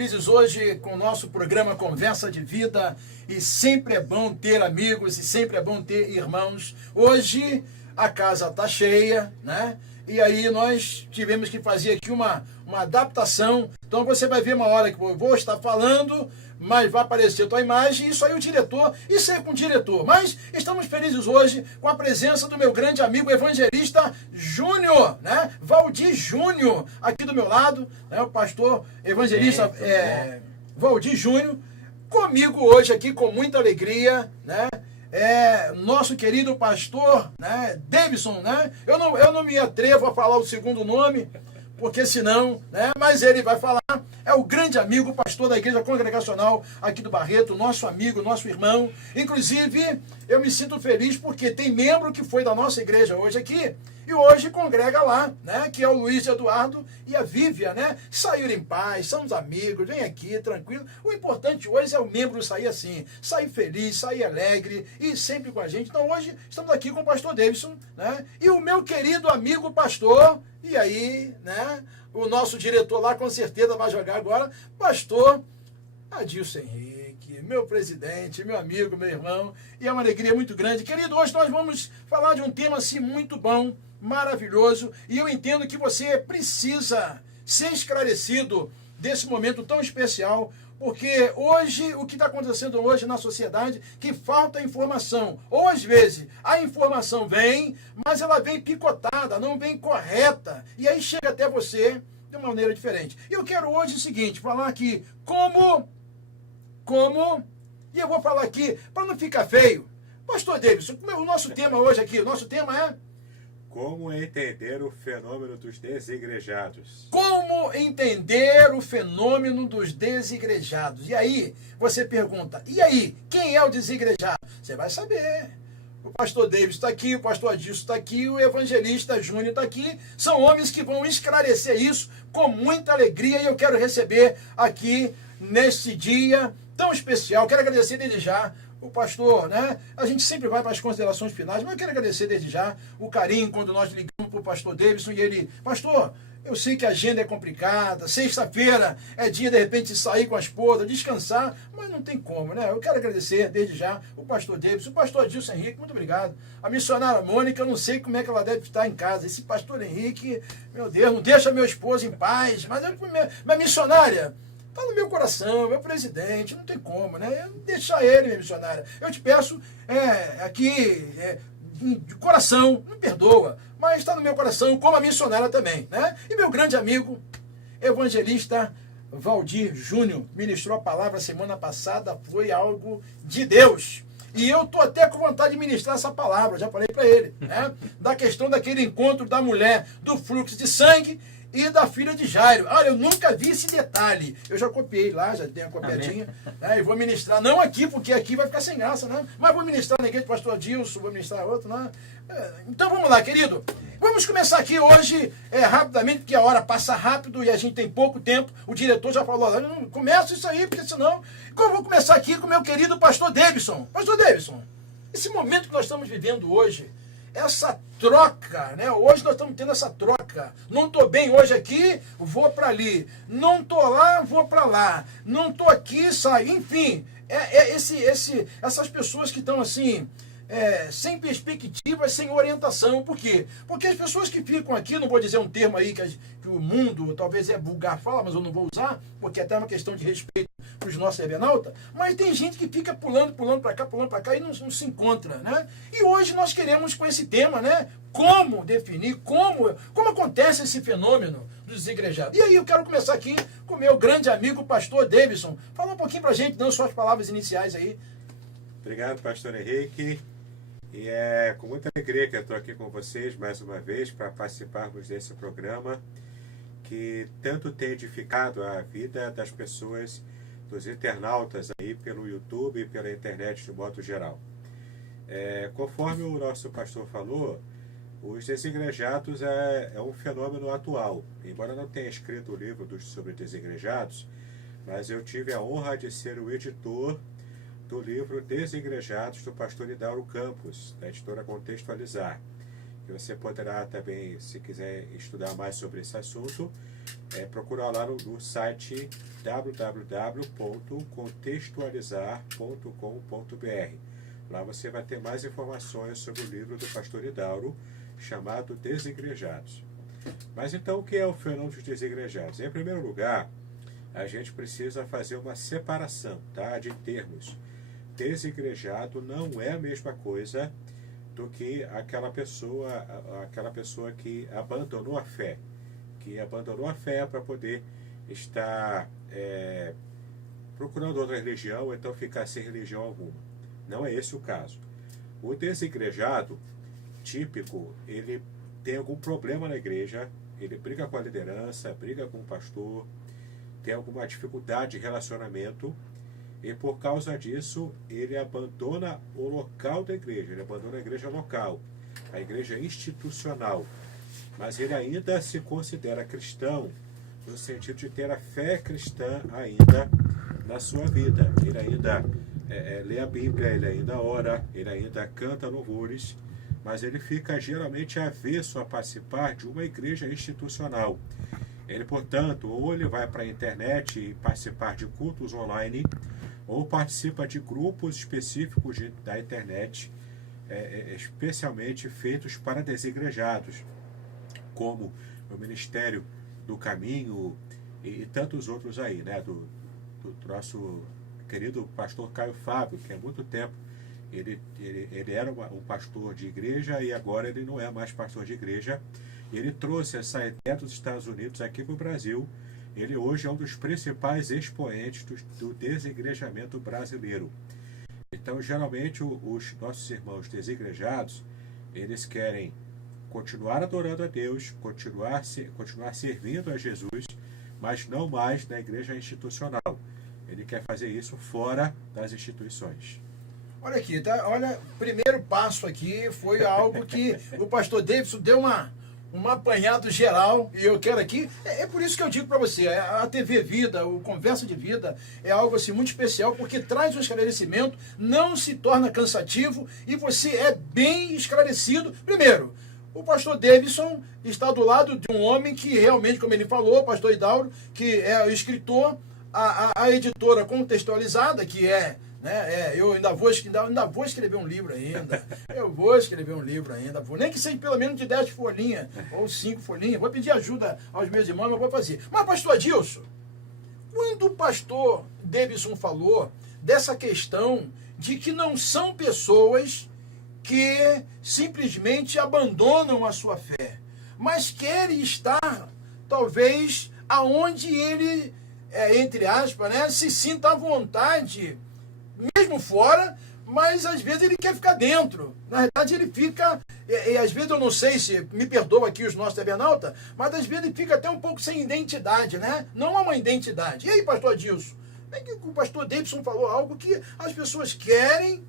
felizes hoje com o nosso programa Conversa de Vida, e sempre é bom ter amigos e sempre é bom ter irmãos. Hoje a casa está cheia, né? E aí nós tivemos que fazer aqui uma adaptação. Então você vai ver uma hora que eu vou estar falando, mas vai aparecer a tua imagem, isso aí o diretor, isso aí com o diretor. Mas estamos felizes hoje com a presença do meu grande amigo evangelista Júnior, né? Valdir Júnior, aqui do meu lado, né? O pastor evangelista Valdir Júnior, comigo hoje aqui com muita alegria, né? Nosso querido pastor, né, Davidson, né? Eu não me atrevo a falar o segundo nome, porque senão, né? Mas ele vai falar. É o grande amigo, pastor da igreja congregacional aqui do Barreto, nosso amigo, nosso irmão. Inclusive, eu me sinto feliz porque tem membro que foi da nossa igreja hoje aqui e hoje congrega lá, né? Que é o Luiz Eduardo e a Vívia, né? Saíram em paz, somos amigos, vem aqui, tranquilo. O importante hoje é o membro sair assim, sair feliz, sair alegre e sempre com a gente. Então hoje estamos aqui com o pastor Davidson, né? E o meu querido amigo pastor, e aí, né? O nosso diretor lá com certeza vai jogar agora, pastor Adilson Henrique, meu presidente, meu amigo, meu irmão, e é uma alegria muito grande. Querido, hoje nós vamos falar de um tema assim muito bom, maravilhoso, e eu entendo que você precisa ser esclarecido desse momento tão especial, porque hoje, o que está acontecendo hoje na sociedade, que falta informação. Ou às vezes a informação vem, mas ela vem picotada, não vem correta. E aí chega até você de uma maneira diferente. E eu quero hoje o seguinte, falar aqui como, e eu vou falar aqui, para não ficar feio. Pastor Davidson, o nosso tema hoje aqui, o nosso tema é... Como entender o fenômeno dos desigrejados? Como entender o fenômeno dos desigrejados? E aí, você pergunta, e aí, quem é o desigrejado? Você vai saber. O pastor Davis está aqui, o pastor Adilson está aqui, o evangelista Júnior está aqui. São homens que vão esclarecer isso com muita alegria e eu quero receber aqui neste dia tão especial. Quero agradecer desde já o pastor, né? A gente sempre vai para as considerações finais, mas eu quero agradecer desde já o carinho quando nós ligamos para o pastor Davidson e ele, pastor, eu sei que a agenda é complicada, sexta-feira é dia de repente de sair com a esposa, descansar, mas não tem como, né? Eu quero agradecer desde já o pastor Davidson, o pastor Adilson Henrique, muito obrigado. A missionária Mônica, eu não sei como é que ela deve estar em casa. Esse pastor Henrique, meu Deus, não deixa meu esposo em paz, mas minha missionária, está no meu coração, meu presidente, não tem como, né? Deixa ele, minha missionária. Eu te peço de coração, me perdoa, mas está no meu coração, como a missionária também, né? E meu grande amigo, evangelista Valdir Júnior, ministrou a palavra semana passada, foi algo de Deus. E eu estou até com vontade de ministrar essa palavra, já falei para ele, né? Da questão daquele encontro da mulher do fluxo de sangue e da filha de Jairo. Olha, eu nunca vi esse detalhe. Eu já copiei lá, já tenho a copiadinha. Né, e vou ministrar, não aqui, porque aqui vai ficar sem graça, né? Mas vou ministrar na igreja do pastor Adilson, vou ministrar outro, né? Então vamos lá, querido. Vamos começar aqui hoje, rapidamente, porque a hora passa rápido e a gente tem pouco tempo. O diretor já falou, não começa isso aí, porque senão... Então eu vou começar aqui com o meu querido pastor Davidson. Pastor Davidson, esse momento que nós estamos vivendo hoje, essa troca, né? Hoje nós estamos tendo essa troca. Não estou bem hoje aqui, vou para ali. Não estou lá, vou para lá. Não estou aqui, saio. Enfim, essas pessoas que estão assim, sem perspectiva, sem orientação. Por quê? Porque as pessoas que ficam aqui, não vou dizer um termo aí que o mundo talvez é vulgar fala, mas eu não vou usar, porque até é uma questão de respeito para os nossos internautas, mas tem gente que fica pulando para cá e não se encontra, né? E hoje nós queremos com esse tema, né? Como definir, como acontece esse fenômeno dos desigrejados. E aí eu quero começar aqui com o meu grande amigo, pastor Davidson. Fala um pouquinho para a gente, dando suas palavras iniciais aí. Obrigado, pastor Henrique. E é com muita alegria que eu estou aqui com vocês mais uma vez para participarmos desse programa que tanto tem edificado a vida das pessoas, dos internautas aí pelo YouTube e pela internet de modo geral. Conforme o nosso pastor falou, os desigrejados é um fenômeno atual. Embora não tenha escrito o livro sobre desigrejados, mas eu tive a honra de ser o editor do livro Desigrejados, do pastor Idauro Campos, da editora Contextualizar. Que você poderá também, se quiser estudar mais sobre esse assunto, procurar lá no site www.contextualizar.com.br. Lá você vai ter mais informações sobre o livro do pastor Idauro, chamado Desigrejados. Mas então, o que é o fenômeno dos desigrejados? Em primeiro lugar, a gente precisa fazer uma separação, tá, de termos. Desigrejado não é a mesma coisa do que aquela pessoa que abandonou a fé, para poder estar procurando outra religião, ou então ficar sem religião alguma. Não é esse o caso. O desigrejado típico, ele tem algum problema na igreja, ele briga com a liderança, briga com o pastor, tem alguma dificuldade de relacionamento, e por causa disso ele abandona o local da igreja, ele abandona a igreja local, a igreja institucional, mas ele ainda se considera cristão, no sentido de ter a fé cristã ainda na sua vida. Ele ainda lê a Bíblia, ele ainda ora, ele ainda canta louvores, mas ele fica geralmente avesso a participar de uma igreja institucional. Ele, portanto, ou ele vai para a internet e participar de cultos online, ou participa de grupos específicos da internet, especialmente feitos para desigrejados, como o Ministério do Caminho e tantos outros aí, né? Do nosso querido pastor Caio Fábio, que há muito tempo ele era um pastor de igreja e agora ele não é mais pastor de igreja. Ele trouxe essa ideia dos Estados Unidos aqui para o Brasil. Ele hoje é um dos principais expoentes do desigrejamento brasileiro. Então, geralmente, os nossos irmãos desigrejados, eles querem continuar adorando a Deus, continuar servindo a Jesus, mas não mais na igreja institucional. Ele quer fazer isso fora das instituições. Olha aqui, tá? Olha, o primeiro passo aqui foi algo que o pastor Davidson deu um apanhado geral, e eu quero aqui, é por isso que eu digo para você, a TV Vida, o Conversa de Vida, é algo assim muito especial, porque traz um esclarecimento, não se torna cansativo, e você é bem esclarecido. Primeiro, o pastor Davidson está do lado de um homem que realmente, como ele falou, o pastor Idauro, que é o escritor, a editora Contextualizada, que eu ainda vou escrever um livro ainda. Eu vou escrever um livro ainda. Nem que seja pelo menos de 10 folhinhas ou 5 folhinhas. Vou pedir ajuda aos meus irmãos, mas vou fazer. Mas, pastor Adilson, quando o pastor Davidson falou dessa questão de que não são pessoas que simplesmente abandonam a sua fé, mas querem estar, talvez, aonde ele, entre aspas, né, se sinta à vontade, mesmo fora, mas às vezes ele quer ficar dentro. Na verdade ele fica, e às vezes eu não sei se, me perdoa aqui os nossos internautas, mas às vezes ele fica até um pouco sem identidade, né? Não há uma identidade. E aí, pastor Adilson, é que o pastor Davidson falou algo que as pessoas querem,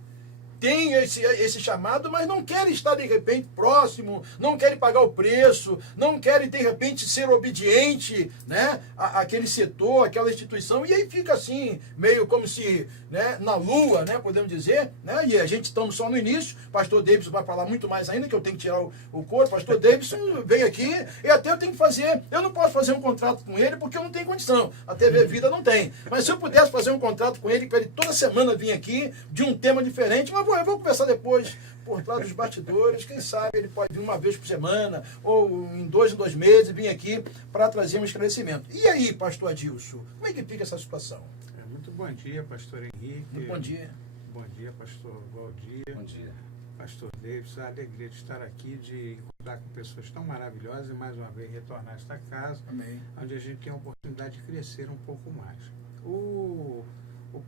tem esse chamado, mas não querem estar de repente próximo, não querem pagar o preço, não querem de repente ser obediente, né, àquele setor, àquela instituição, e aí fica assim, meio como se, né, na lua, né, podemos dizer, né, e a gente estamos só no início. Pastor Davidson vai falar muito mais ainda, que eu tenho que tirar o couro. Pastor Davidson vem aqui, e até eu tenho que fazer, eu não posso fazer um contrato com ele, porque eu não tenho condição, a TV Vida não tem, mas se eu pudesse fazer um contrato com ele, para ele toda semana vir aqui, de um tema diferente, mas eu vou conversar depois por trás dos bastidores. Quem sabe ele pode vir uma vez por semana ou em 2 meses vir aqui para trazer um esclarecimento. E aí, pastor Adilson, como é que fica essa situação? Muito bom dia, pastor Henrique. Muito bom dia. Bom dia, pastor Valdir. Bom dia. Pastor Davidson, a alegria de estar aqui, de encontrar com pessoas tão maravilhosas e mais uma vez retornar a esta casa. Amém. Onde a gente tem a oportunidade de crescer um pouco mais. O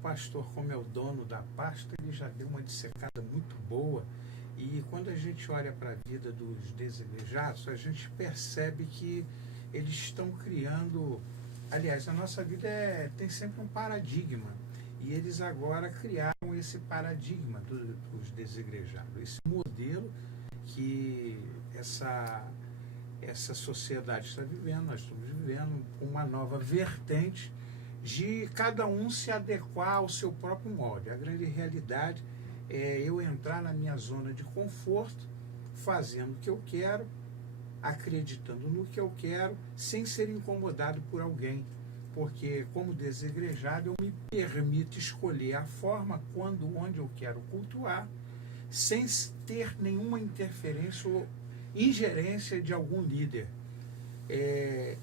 pastor, como é o dono da pasta, ele já deu uma dissecada muito boa, e quando a gente olha para a vida dos desigrejados, a gente percebe que eles estão criando, aliás, a nossa vida tem sempre um paradigma, e eles agora criaram esse paradigma dos desigrejados, esse modelo que essa sociedade está vivendo, nós estamos vivendo uma nova vertente de cada um se adequar ao seu próprio molde. A grande realidade é eu entrar na minha zona de conforto, fazendo o que eu quero, acreditando no que eu quero, sem ser incomodado por alguém. Porque, como desigrejado, eu me permito escolher a forma, quando, onde eu quero cultuar, sem ter nenhuma interferência ou ingerência de algum líder.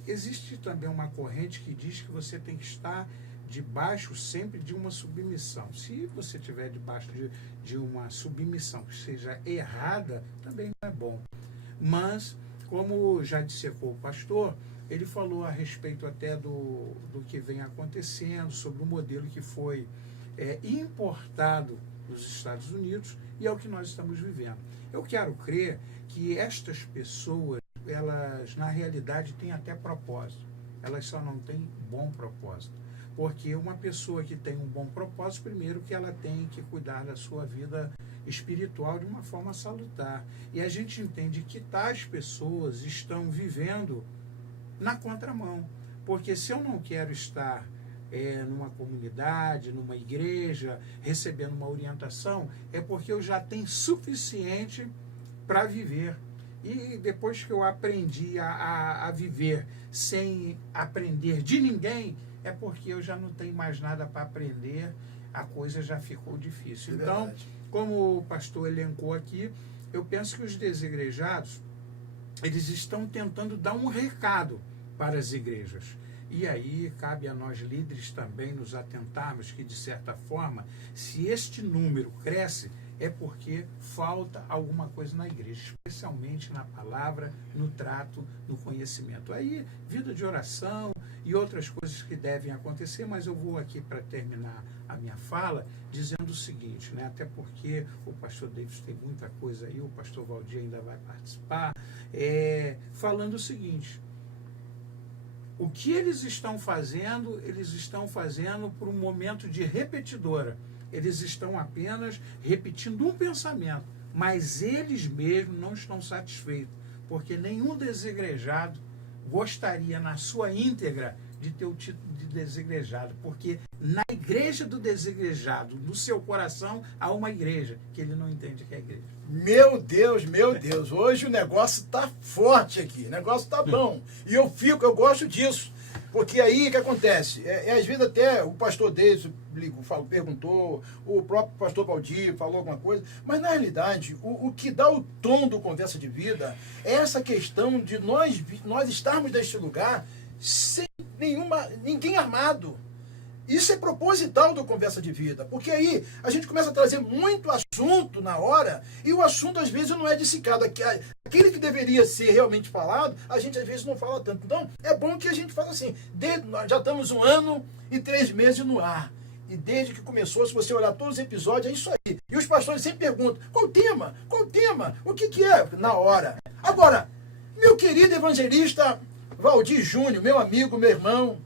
Existe também uma corrente que diz que você tem que estar debaixo sempre de uma submissão. Se você estiver debaixo de uma submissão que seja errada, também não é bom. Mas, como já dissecou o pastor, ele falou a respeito até do que vem acontecendo, sobre o modelo que foi importado dos Estados Unidos, e é o que nós estamos vivendo. Eu quero crer que estas pessoas, elas na realidade têm até propósito, elas só não têm bom propósito. Porque uma pessoa que tem um bom propósito, primeiro que ela tem que cuidar da sua vida espiritual de uma forma salutar. E a gente entende que tais pessoas estão vivendo na contramão. Porque se eu não quero estar numa comunidade, numa igreja, recebendo uma orientação, é porque eu já tenho suficiente para viver. E depois que eu aprendi a viver sem aprender de ninguém, é porque eu já não tenho mais nada para aprender, a coisa já ficou difícil. Então, como o pastor elencou aqui, eu penso que os desigrejados, eles estão tentando dar um recado para as igrejas. E aí cabe a nós líderes também nos atentarmos que, de certa forma, se este número cresce, é porque falta alguma coisa na igreja, especialmente na palavra, no trato, no conhecimento. Aí, vida de oração e outras coisas que devem acontecer, mas eu vou aqui para terminar a minha fala dizendo o seguinte, né? Até porque o pastor Davis tem muita coisa aí, o pastor Valdir ainda vai participar, falando o seguinte: o que eles estão fazendo por um momento de repetidora. Eles estão apenas repetindo um pensamento, mas eles mesmos não estão satisfeitos, porque nenhum desigrejado gostaria na sua íntegra de ter o título de desigrejado, porque na igreja do desigrejado, no seu coração, há uma igreja que ele não entende que é a igreja. Meu Deus, hoje o negócio está forte aqui, o negócio está bom, e eu gosto disso. Porque aí o que acontece? Às vezes até o pastor Deis perguntou, o próprio pastor Valdir falou alguma coisa, mas na realidade o que dá o tom do Conversa de Vida é essa questão de nós estarmos neste lugar sem ninguém armado. Isso é proposital do Conversa de Vida, porque aí a gente começa a trazer muito assunto na hora, e o assunto às vezes não é dissecado. Aquele que deveria ser realmente falado, a gente às vezes não fala tanto. Então, é bom que a gente faça assim. Nós já estamos 1 ano e 3 meses no ar. E desde que começou, se você olhar todos os episódios, é isso aí. E os pastores sempre perguntam, qual o tema? Qual o tema? O que é? Na hora. Agora, meu querido evangelista Valdir Júnior, meu amigo, meu irmão,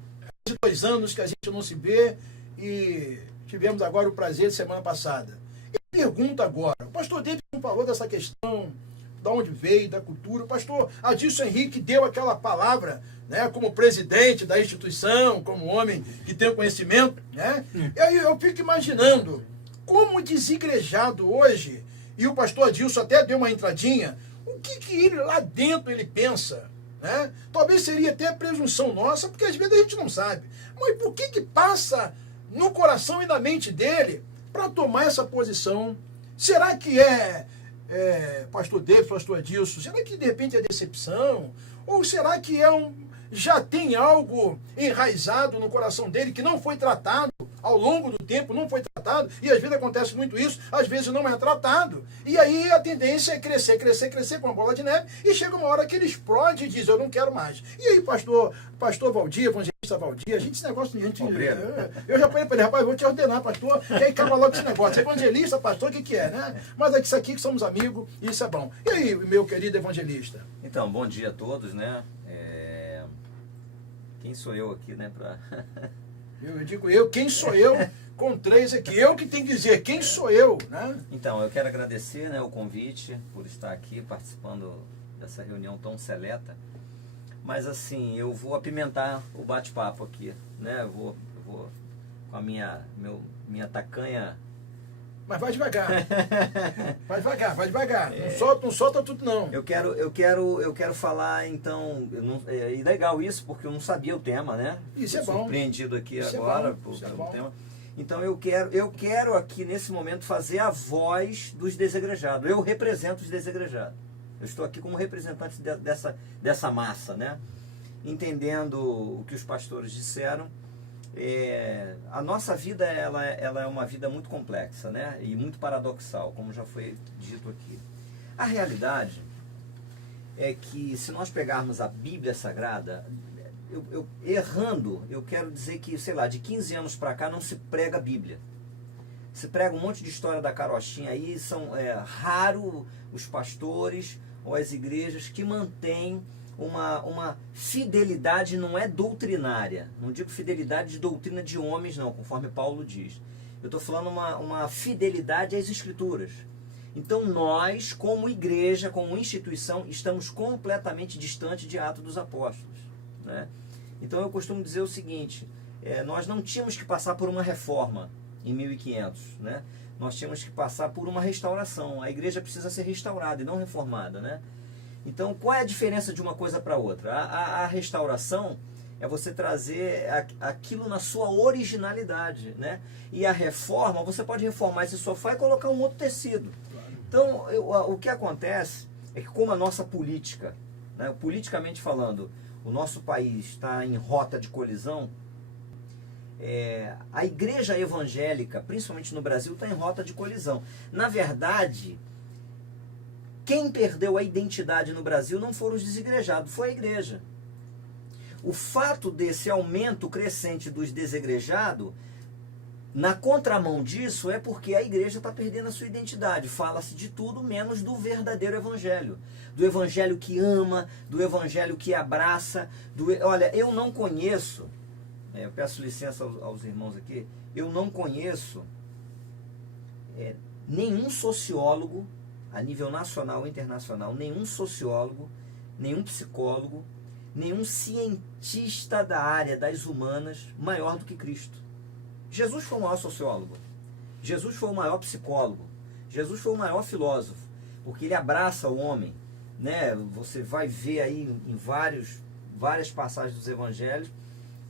de 2 anos que a gente não se vê, e tivemos agora o prazer de semana passada. Eu pergunto agora, o pastor David falou dessa questão, de onde veio, da cultura, o pastor Adilson Henrique deu aquela palavra, né, como presidente da instituição, como homem que tem o conhecimento, né? E aí eu fico imaginando, como desigrejado hoje, e o pastor Adilson até deu uma entradinha, o que ele lá dentro ele pensa? Né? Talvez seria até presunção nossa, porque às vezes a gente não sabe. Mas por que passa no coração e na mente dele para tomar essa posição? Será que pastor David, pastor Adilson, será que de repente é decepção? Ou será que já tem algo enraizado no coração dele que não foi tratado ao longo do tempo, não foi tratado, e às vezes acontece muito isso, às vezes não é tratado, e aí a tendência é crescer com a bola de neve, e chega uma hora que ele explode e diz, eu não quero mais. E aí, pastor Valdir, evangelista Valdir, esse negócio, eu já falei para ele, rapaz, vou te ordenar, pastor, e aí acaba logo esse negócio, evangelista, pastor, o que é, né? Mas é isso aqui que somos amigos, e isso é bom. E aí, meu querido evangelista? Então, bom dia a todos, né? Quem sou eu aqui, né, Eu digo quem sou eu, com 3 aqui, eu que tenho que dizer, quem sou eu, né? Então, eu quero agradecer, né, o convite por estar aqui participando dessa reunião tão seleta, mas assim, eu vou apimentar o bate-papo aqui, né, eu vou com a minha tacanha Mas vai devagar. Vai devagar, vai devagar. Não solta tudo não. Eu quero falar, então, é legal isso, porque eu não sabia o tema, né? Isso Tô é bom. surpreendido aqui Isso agora é bom. Isso é pelo bom. tema. Então eu quero aqui nesse momento fazer a voz dos desigrejados. Eu represento os desigrejados. Eu estou aqui como representante dessa massa, né? Entendendo o que os pastores disseram. A nossa vida ela é uma vida muito complexa, né? E muito paradoxal, como já foi dito aqui. A realidade é que se nós pegarmos a Bíblia Sagrada, errando, eu quero dizer que, sei lá, de 15 anos para cá não se prega a Bíblia. Se prega um monte de história da carochinha aí, são raro os pastores ou as igrejas que mantêm uma fidelidade, não é doutrinária, não digo fidelidade de doutrina de homens não, conforme Paulo diz. Eu estou falando uma fidelidade às Escrituras. Então nós, como igreja, como instituição, estamos completamente distantes de Atos dos Apóstolos, né? Então eu costumo dizer o seguinte, nós não tínhamos que passar por uma reforma em 1500, né? Nós tínhamos que passar por uma restauração. A igreja precisa ser restaurada e não reformada, né? Então qual é a diferença de uma coisa para outra? A restauração é você trazer aquilo na sua originalidade, né? E a reforma, você pode reformar esse sofá e colocar um outro tecido. Então o que acontece é que como a nossa política, né, politicamente falando, o nosso país está em rota de colisão, a igreja evangélica, principalmente no Brasil, está em rota de colisão. Na verdade, quem perdeu a identidade no Brasil não foram os desigrejados, foi a igreja. O fato desse aumento crescente dos desigrejados, na contramão disso, é porque a igreja está perdendo a sua identidade. Fala-se de tudo menos do verdadeiro evangelho. Do evangelho que ama, do evangelho que abraça. Olha, eu não conheço, eu peço licença aos irmãos aqui, eu não conheço nenhum sociólogo, a nível nacional ou internacional, nenhum sociólogo, nenhum psicólogo, nenhum cientista da área das humanas maior do que Cristo. Jesus foi o maior sociólogo, Jesus foi o maior psicólogo, Jesus foi o maior filósofo, porque ele abraça o homem, né? Você vai ver aí em várias passagens dos evangelhos,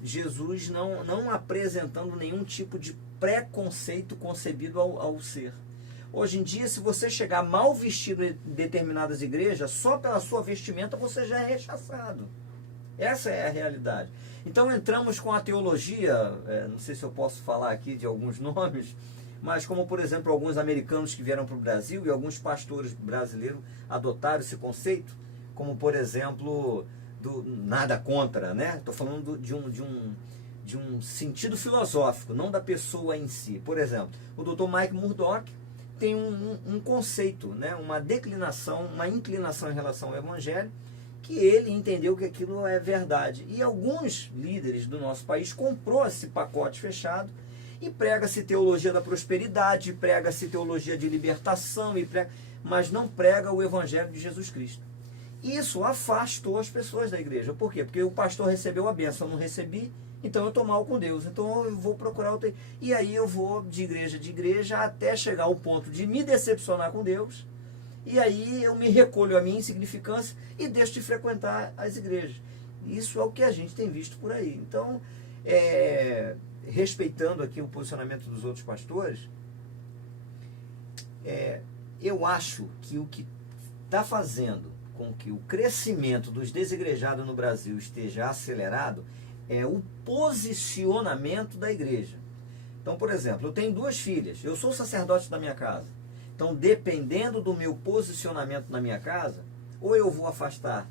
Jesus não apresentando nenhum tipo de preconceito concebido ao ser. Hoje em dia, se você chegar mal vestido em determinadas igrejas, só pela sua vestimenta você já é rechaçado. Essa é a realidade. Então entramos com a teologia, não sei se eu posso falar aqui de alguns nomes, mas como por exemplo alguns americanos que vieram para o Brasil e alguns pastores brasileiros adotaram esse conceito, como por exemplo, nada contra, né? Estou falando de um sentido filosófico, não da pessoa em si. Por exemplo, o Dr. Mike Murdock tem um conceito, né? Uma declinação, uma inclinação em relação ao evangelho, que ele entendeu que aquilo é verdade. E alguns líderes do nosso país comprou esse pacote fechado e prega-se teologia da prosperidade, prega-se teologia de libertação, mas não prega o evangelho de Jesus Cristo. Isso afastou as pessoas da igreja. Por quê? Porque o pastor recebeu a bênção, eu não recebi, então eu estou mal com Deus. Então eu vou procurar outra. E aí eu vou de igreja até chegar ao ponto de me decepcionar com Deus. E aí eu me recolho a minha insignificância e deixo de frequentar as igrejas. Isso é o que a gente tem visto por aí. Então, respeitando aqui o posicionamento dos outros pastores, eu acho que o que está fazendo com que o crescimento dos desigrejados no Brasil esteja acelerado é o posicionamento da igreja. Então, por exemplo, eu tenho 2 filhas, eu sou sacerdote da minha casa. Então, dependendo do meu posicionamento na minha casa, ou eu vou afastar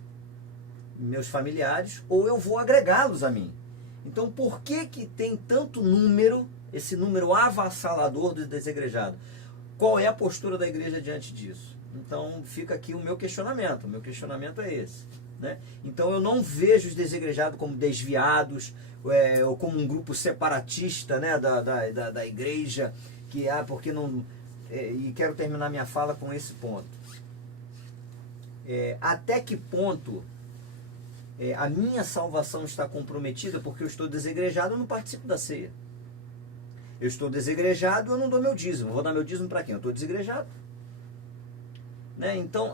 meus familiares, ou eu vou agregá-los a mim. Então, por que tem tanto número, esse número avassalador dos desigrejados? Qual é a postura da igreja diante disso? Então, fica aqui o meu questionamento. O meu questionamento é esse, né? Então, eu não vejo os desigrejados como desviados, ou como um grupo separatista, né, da igreja, que porque não... E quero terminar minha fala com esse ponto. Até que ponto a minha salvação está comprometida porque eu estou desigrejado, eu não participo da ceia. Eu estou desigrejado, eu não dou meu dízimo. Vou dar meu dízimo para quem? Eu estou desigrejado. Né? Então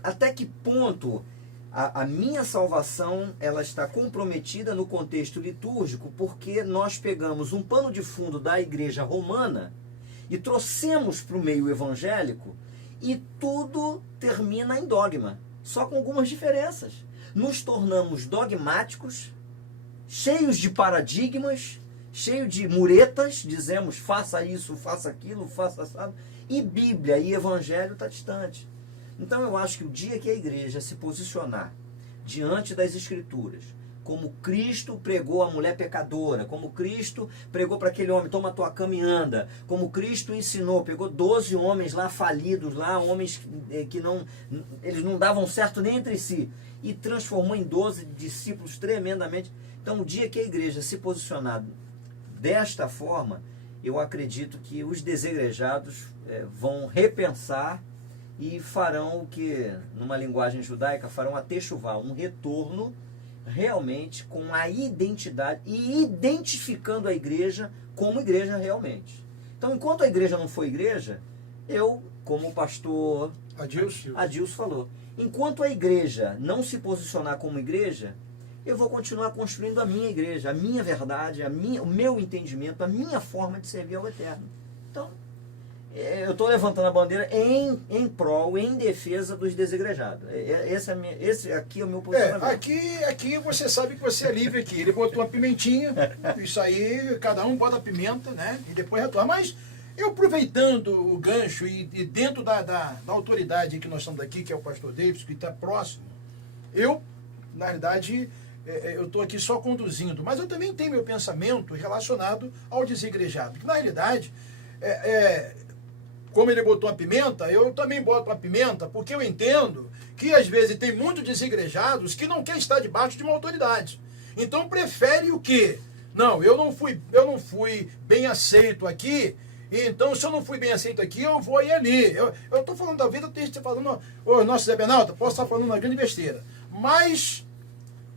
até que ponto a minha salvação ela está comprometida no contexto litúrgico, porque nós pegamos um pano de fundo da igreja romana e trouxemos para o meio evangélico e tudo termina em dogma, só com algumas diferenças. Nos tornamos dogmáticos, cheios de paradigmas, cheios de muretas, dizemos faça isso, faça aquilo, faça assado, e Bíblia e Evangelho está distante. Então eu acho que o dia que a igreja se posicionar diante das Escrituras, como Cristo pregou a mulher pecadora, como Cristo pregou para aquele homem, toma tua cama e anda, como Cristo ensinou, pegou 12 homens lá falidos, lá homens que eles não davam certo nem entre si, e transformou em 12 discípulos tremendamente. Então o dia que a igreja se posicionar desta forma, eu acredito que os desigrejados vão repensar e farão o que, numa linguagem judaica, farão a techuvá, um retorno realmente com a identidade e identificando a igreja como igreja realmente. Então, enquanto a igreja não for igreja, eu, como o pastor Adilson falou, enquanto a igreja não se posicionar como igreja, eu vou continuar construindo a minha igreja, a minha verdade, o meu entendimento, a minha forma de servir ao Eterno. Então, eu estou levantando a bandeira em prol, em defesa dos desigrejados. Esse aqui é o meu posicionamento. Aqui você sabe que você é livre aqui. Ele botou uma pimentinha, isso aí, cada um bota a pimenta, né? E depois retorna. Mas eu aproveitando o gancho e dentro da autoridade que nós estamos aqui, que é o pastor Davis, que está próximo, eu, na realidade, eu estou aqui só conduzindo, mas eu também tenho meu pensamento relacionado ao desigrejado. Que na realidade, como ele botou a pimenta, eu também boto a pimenta, porque eu entendo que às vezes tem muitos desigrejados que não quer estar debaixo de uma autoridade. Então prefere o quê? Não, eu não fui bem aceito aqui, então se eu não fui bem aceito aqui, eu vou ir ali. Eu estou falando da vida, eu estou falando, nosso Zé Benalta, posso estar falando uma grande besteira. Mas,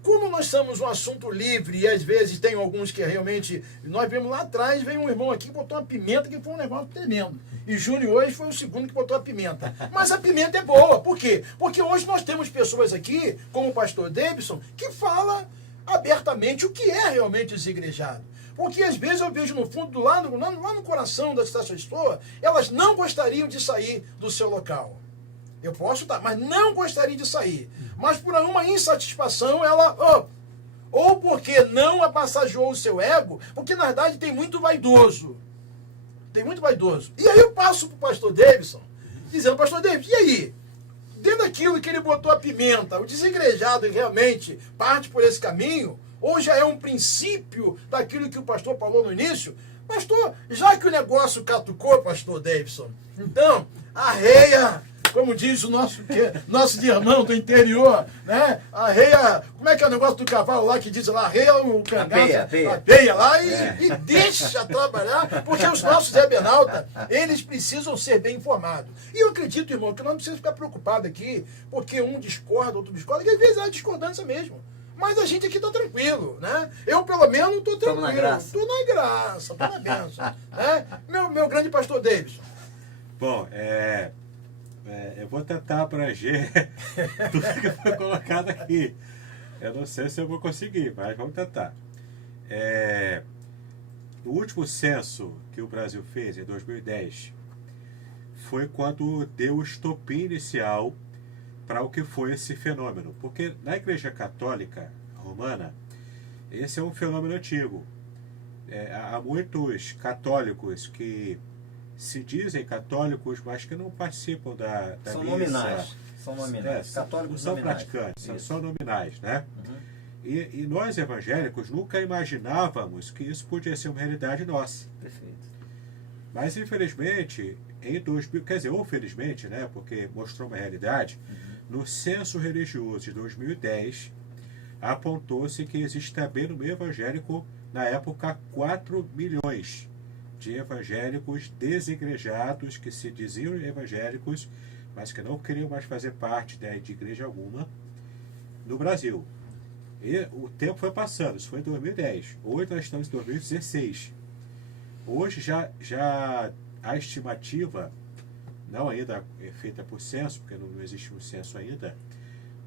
como nós somos um assunto livre e às vezes tem alguns que realmente... Nós vemos lá atrás, veio um irmão aqui que botou uma pimenta que foi um negócio tremendo. E Júnior hoje foi o segundo que botou a pimenta. Mas a pimenta é boa. Por quê? Porque hoje nós temos pessoas aqui, como o pastor Davidson, que fala abertamente o que é realmente desigrejado. Porque às vezes eu vejo no fundo, lá no coração dessa pessoa, elas não gostariam de sair do seu local. Eu posso estar, mas não gostaria de sair. Mas por uma insatisfação, ela... ou porque não apassageou o seu ego, porque na verdade tem muito vaidoso. Tem muito vaidoso. E aí eu passo para o pastor Davidson, dizendo, pastor Davidson, e aí? Dentro daquilo que ele botou a pimenta, o desigrejado realmente parte por esse caminho, ou já é um princípio daquilo que o pastor falou no início? Pastor, já que o negócio catucou, pastor Davidson, então, arreia... Como diz o nosso irmão do interior, né? Arreia, como é que é o negócio do cavalo lá que diz lá? Arreia o cangaço, apeia lá e deixa trabalhar, porque os nossos Zé Benalta, eles precisam ser bem informados. E eu acredito, irmão, que não precisa ficar preocupado aqui, porque um discorda, outro discorda, que às vezes é discordância mesmo. Mas a gente aqui está tranquilo, né? Eu, pelo menos, estou tranquilo. Estou na graça, estou na bênção. Né? Meu grande pastor Davidson. Bom, eu vou tentar abranger tudo que foi colocado aqui. Eu não sei se eu vou conseguir, mas vamos tentar. No último censo que o Brasil fez, em 2010, foi quando deu o estopim inicial para o que foi esse fenômeno. Porque na Igreja Católica Romana, esse é um fenômeno antigo. Há muitos católicos que se dizem católicos, mas que não participam da são missa. Nominais. São nominais. Católicos não são nominais. praticantes, são Isso. só nominais, né? Uhum. E nós evangélicos nunca imaginávamos que isso podia ser uma realidade nossa. Perfeito. Mas infelizmente, em 2000, quer dizer, ou felizmente, né, porque mostrou uma realidade, no censo religioso de 2010, apontou-se que existe também no meio evangélico, na época, 4 milhões de evangélicos desigrejados que se diziam evangélicos, mas que não queriam mais fazer parte de igreja alguma no Brasil. E o tempo foi passando, isso foi em 2010. Hoje nós estamos em 2016. hoje já a estimativa, não ainda é feita por censo, porque não existe um censo ainda,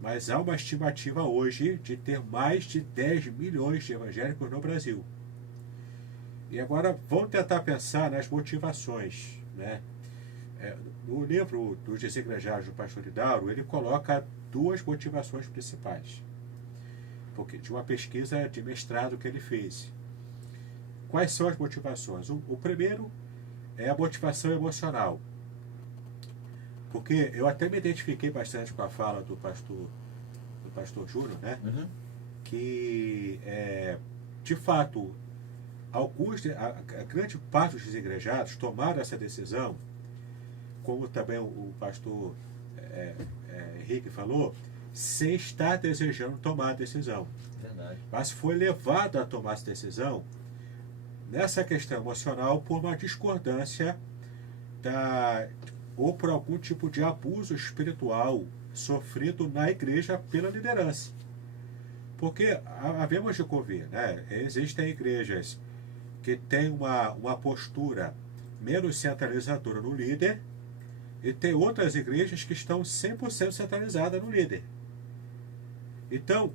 mas há uma estimativa hoje de ter mais de 10 milhões de evangélicos no Brasil. E agora vamos tentar pensar nas motivações, né? No livro dos Desigrejados do pastor Idauro, ele coloca duas motivações principais, porque de uma pesquisa de mestrado que ele fez. Quais são as motivações? O primeiro é a motivação emocional, porque eu até me identifiquei bastante com a fala do pastor Júnior, né? Uhum. Que de fato a grande parte dos desigrejados tomaram essa decisão, como também o pastor Henrique falou, sem estar desejando tomar a decisão. Verdade. Mas foi levado a tomar essa decisão nessa questão emocional por uma discordância ou por algum tipo de abuso espiritual sofrido na igreja pela liderança. Porque havemos de convir, né? Existem igrejas que têm uma postura menos centralizadora no líder, e tem outras igrejas que estão 100% centralizadas no líder. Então,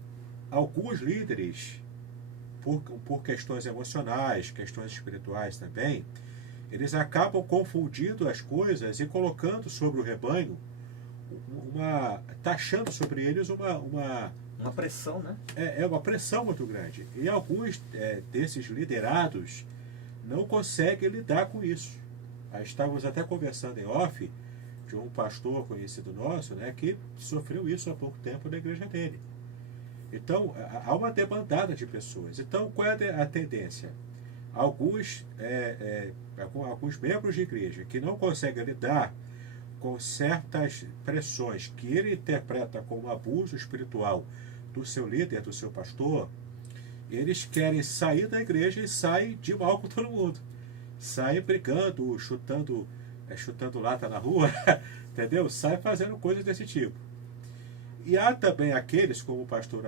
alguns líderes, por questões emocionais, questões espirituais também, eles acabam confundindo as coisas e colocando sobre o rebanho, taxando sobre eles uma pressão, né? Uma pressão muito grande. E alguns desses liderados não conseguem lidar com isso. Estávamos até conversando em off de um pastor conhecido nosso, né, que sofreu isso há pouco tempo na igreja dele. Então, há uma demandada de pessoas. Então, qual é a tendência? Alguns membros de igreja que não conseguem lidar com certas pressões que ele interpreta como abuso espiritual do seu líder, do seu pastor, eles querem sair da igreja e saem de mal com todo mundo. Saem brigando, chutando lata na rua, entendeu? Saem fazendo coisas desse tipo. E há também aqueles, como o pastor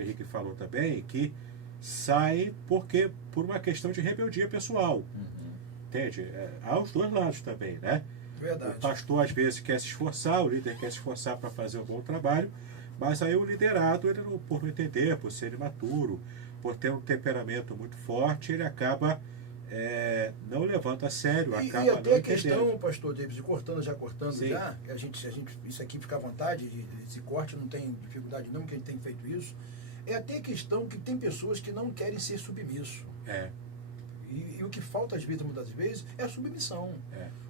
Henrique falou também, que saem por uma questão de rebeldia pessoal. Uhum. Entende? Há os dois lados também, né? Verdade. O pastor às vezes quer se esforçar, o líder quer se esforçar para fazer um bom trabalho, mas aí o liderado, por não entender, por ser imaturo, por ter um temperamento muito forte, ele acaba não levando a sério, acaba e até não a questão, entendendo. pastor Davis, cortando Sim. já, a gente, isso aqui fica à vontade, esse corte não tem dificuldade não, que a gente tem feito isso, é até a questão que tem pessoas que não querem ser submisso. E o que falta às vezes, muitas vezes, é a submissão.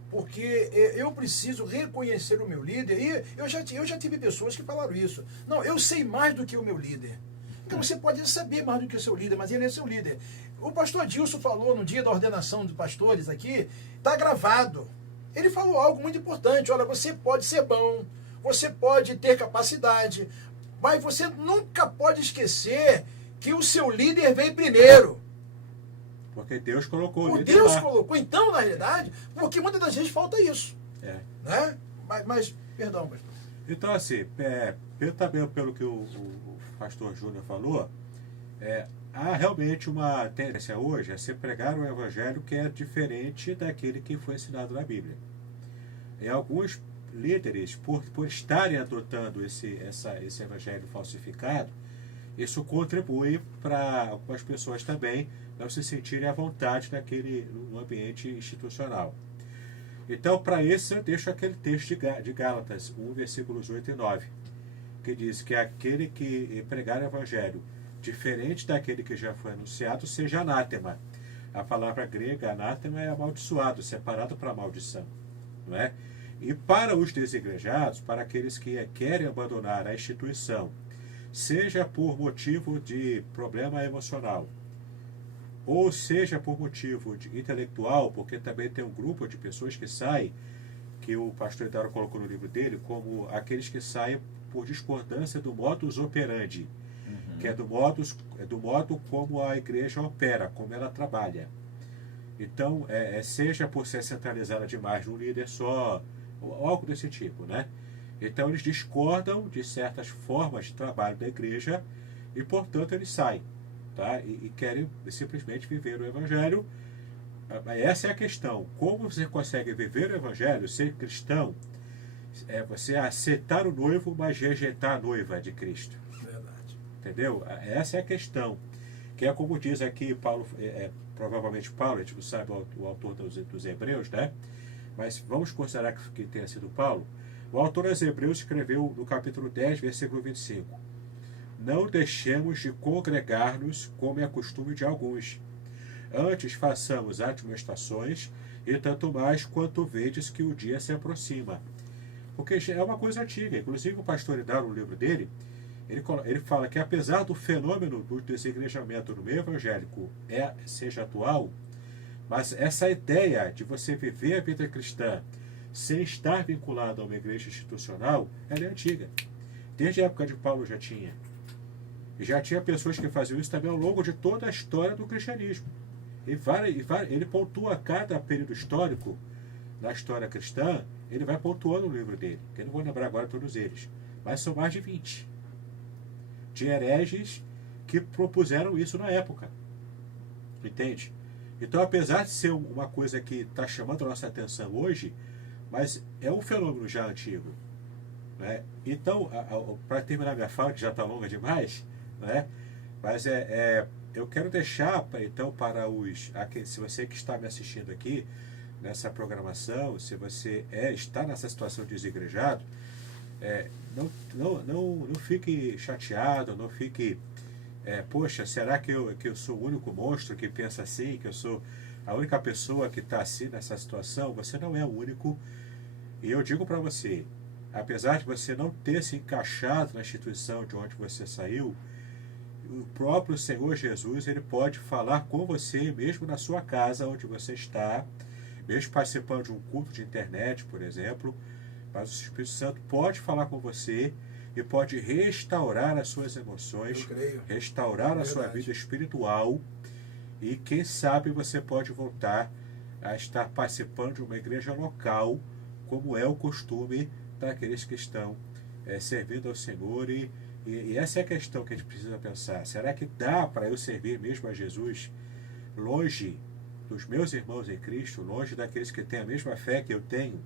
Porque eu preciso reconhecer o meu líder, e eu já tive pessoas que falaram isso. Não, eu sei mais do que o meu líder. Então você pode saber mais do que o seu líder, mas ele é seu líder. O pastor Dilson falou no dia da ordenação dos pastores aqui, está gravado. Ele falou algo muito importante. Olha, você pode ser bom, você pode ter capacidade, mas você nunca pode esquecer que o seu líder veio primeiro. Porque Deus colocou o líder Deus lá. colocou. Então, na realidade, porque muitas das vezes falta isso. Né? Mas perdão, pastor. Então, assim, também pelo que o pastor Júnior falou, há realmente uma tendência hoje a se pregar um evangelho que é diferente daquele que foi ensinado na Bíblia. E alguns líderes, por estarem adotando esse evangelho falsificado, isso contribui para algumas pessoas também não se sentirem à vontade no ambiente institucional. Então, para isso, eu deixo aquele texto de Gálatas 1, versículos 8 e 9, que diz que aquele que pregar o evangelho diferente daquele que já foi anunciado, seja anátema. A palavra grega, anátema, é amaldiçoado, separado para maldição. Não é? E para os desigrejados, para aqueles que querem abandonar a instituição, seja por motivo de problema emocional, ou seja por motivo intelectual, porque também tem um grupo de pessoas que saem, que o pastor Idauro colocou no livro dele, como aqueles que saem por discordância do modus operandi, que é do modo como a igreja opera, como ela trabalha. Então, seja por ser centralizada demais num líder só, ou algo desse tipo, né? Então, eles discordam de certas formas de trabalho da igreja e, portanto, eles saem, tá? E querem simplesmente viver o evangelho Essa é a questão. Como você consegue viver o evangelho, ser cristão, é você aceitar o noivo, mas rejeitar a noiva de Cristo. Verdade. Entendeu? Essa é a questão. Que é como diz aqui Paulo, provavelmente Paulo, a gente não sabe o autor dos Hebreus, né? Mas vamos considerar que tenha sido Paulo. O autor dos Hebreus escreveu no capítulo 10, versículo 25. Não deixemos de congregar-nos, como é costume de alguns. Antes façamos admoestações, e tanto mais quanto vedes que o dia se aproxima. Porque é uma coisa antiga. Inclusive o pastor Hidalgo, no livro dele, ele fala que apesar do fenômeno do desigrejamento no meio evangélico seja atual, mas essa ideia de você viver a vida cristã sem estar vinculado a uma igreja institucional, ela é antiga. Desde a época de Paulo já tinha. E já tinha pessoas que faziam isso também ao longo de toda a história do cristianismo. Ele pontua cada período histórico na história cristã, ele vai pontuando no livro dele, que eu não vou lembrar agora todos eles, mas são mais de 20 de hereges que propuseram isso na época. Entende? Então, apesar de ser uma coisa que está chamando a nossa atenção hoje, mas é um fenômeno já antigo. Né? Então, para terminar minha fala, que já está longa demais, né? Mas eu quero deixar, então, para se você que está me assistindo aqui, nessa programação, se você está nessa situação de desigrejado, não fique chateado, não fique, poxa, será que eu sou o único monstro que pensa assim, que eu sou a única pessoa que está assim nessa situação? Você não é o único. E eu digo para você, apesar de você não ter se encaixado na instituição de onde você saiu, o próprio Senhor Jesus, ele pode falar com você, mesmo na sua casa onde você está, mesmo participando de um culto de internet, por exemplo, mas o Espírito Santo pode falar com você e pode restaurar as suas emoções, restaurar a sua vida espiritual, e quem sabe você pode voltar a estar participando de uma igreja local, como é o costume daqueles que estão servindo ao Senhor. E essa é a questão que a gente precisa pensar. Será que dá para eu servir mesmo a Jesus longe dos meus irmãos em Cristo, longe daqueles que têm a mesma fé que eu tenho?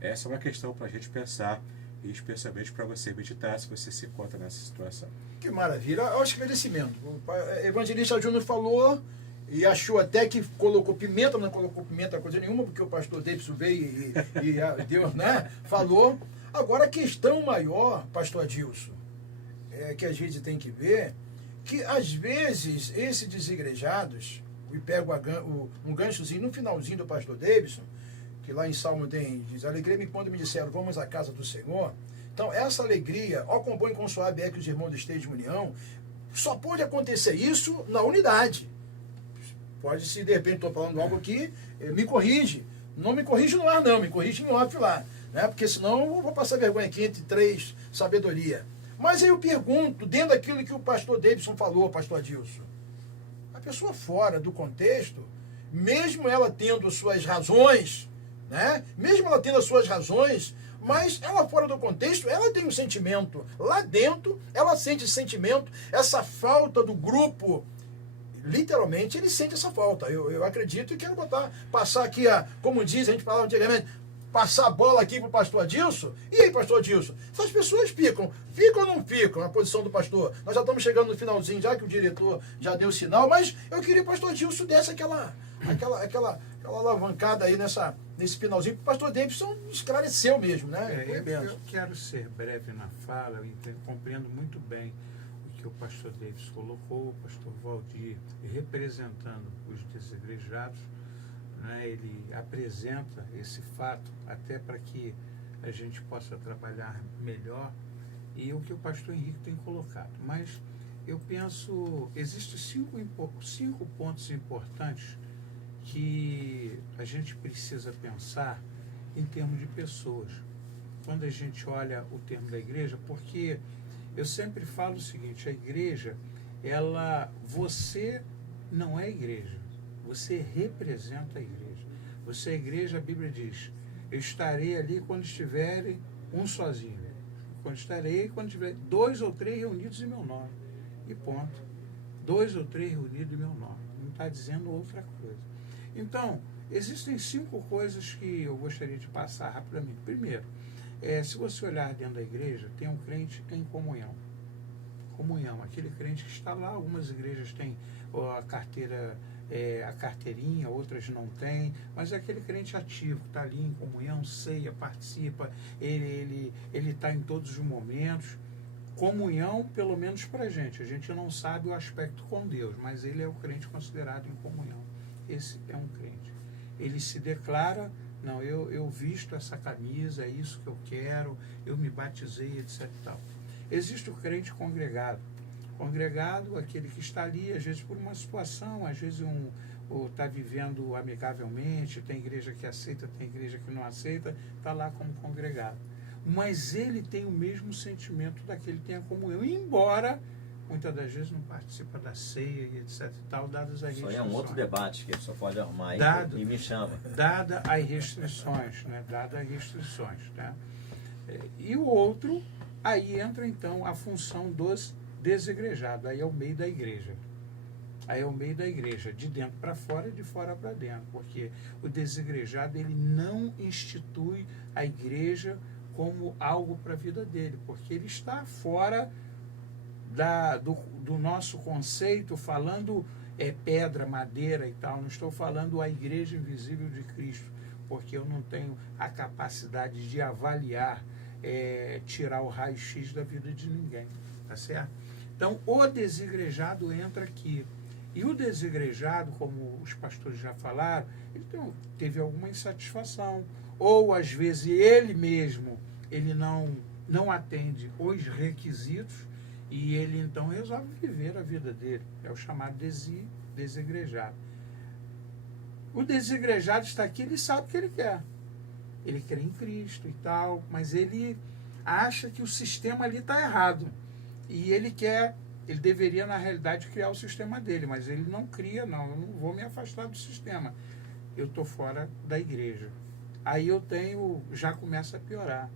Essa é uma questão para a gente pensar, e especialmente para você meditar se você se encontra nessa situação. Que maravilha. Olha o esclarecimento. O evangelista Júnior falou e achou até que colocou pimenta, não colocou pimenta coisa nenhuma, porque o pastor Davidson veio e Deus, né, falou. Agora a questão maior, pastor Adilson, que a gente tem que ver, que às vezes esses desigrejados, e pego um ganchozinho no finalzinho do pastor Davidson, que lá em Salmo diz, alegrei-me quando me disseram, vamos à casa do Senhor. Então, essa alegria, ó quão bom e quão suave é que os irmãos estejam em união, só pode acontecer isso na unidade. Pode, se de repente estou falando algo aqui, me corrige. Não me corrige no ar, não, me corrige em off lá. Né? Porque senão eu vou passar vergonha aqui entre três, sabedoria. Mas aí eu pergunto, dentro daquilo que o pastor Davidson falou, pastor Adilson, a pessoa fora do contexto, mesmo ela tendo suas razões, né? Mesmo ela tendo as suas razões, mas ela fora do contexto, ela tem um sentimento. Lá dentro, ela sente esse sentimento, essa falta do grupo. Literalmente, ele sente essa falta. Eu acredito e quero passar aqui, como diz, a gente falava antigamente, passar a bola aqui para o pastor Adilson. E aí, pastor Adilson? Essas pessoas ficam ou não ficam na posição do pastor? Nós já estamos chegando no finalzinho, já que o diretor já deu o sinal, mas eu queria que o pastor Adilson desse aquela alavancada aí nesse finalzinho, que o pastor Davidson esclareceu mesmo, né? Eu quero ser breve na fala, eu compreendo muito bem o que o pastor Davidson colocou, o pastor Valdir, representando os desigrejados, né? Ele apresenta esse fato até para que a gente possa trabalhar melhor, e o que o pastor Henrique tem colocado. Mas eu penso, existem cinco pontos importantes que a gente precisa pensar em termos de pessoas. Quando a gente olha o termo da igreja, porque eu sempre falo o seguinte, a igreja, você não é igreja, você representa a igreja. Você é igreja, a Bíblia diz, eu estarei ali quando estiverem um sozinho. Quando estiver 2 ou 3 reunidos em meu nome. E ponto. 2 ou 3 reunidos em meu nome. Não está dizendo outra coisa. Então, existem 5 coisas que eu gostaria de passar rapidamente. Primeiro, se você olhar dentro da igreja, tem um crente em comunhão. Comunhão, aquele crente que está lá. Algumas igrejas têm a carteira, a carteirinha, outras não têm, mas é aquele crente ativo, que está ali em comunhão, ceia, participa, ele está em todos os momentos. Comunhão, pelo menos para a gente não sabe o aspecto com Deus, mas ele é o crente considerado em comunhão. Esse é um crente. Ele se declara, não, eu visto essa camisa, é isso que eu quero, eu me batizei, etc. e tal. Existe o crente congregado. Congregado, aquele que está ali, às vezes por uma situação, às vezes está vivendo amigavelmente, tem igreja que aceita, tem igreja que não aceita, está lá como congregado. Mas ele tem o mesmo sentimento daquele que tem a comunhão, embora muitas das vezes não participa da ceia e etc e tal, dadas as restrições. Isso aí é um outro debate que ele só pode arrumar aí e me chama. Dada as restrições, né? Dada as restrições, né? E o outro, aí entra então a função dos desigrejados, aí é o meio da igreja. Aí é o meio da igreja, de dentro para fora e de fora para dentro, porque o desigrejado, ele não institui a igreja como algo para a vida dele, porque ele está fora do nosso conceito, falando pedra, madeira e tal, não estou falando a igreja invisível de Cristo, porque eu não tenho a capacidade de avaliar, tirar o raio-x da vida de ninguém, tá certo? Então, o desigrejado entra aqui. E o desigrejado, como os pastores já falaram, ele teve alguma insatisfação, ou às vezes ele mesmo, ele não atende os requisitos, e ele então resolve viver a vida dele. É o chamado desigrejado. O desigrejado está aqui, ele sabe o que ele quer. Ele crê em Cristo e tal, mas ele acha que o sistema ali está errado. E ele deveria, na realidade, criar o sistema dele, mas ele não cria, eu não vou me afastar do sistema. Eu estou fora da igreja. Aí já começa a piorar.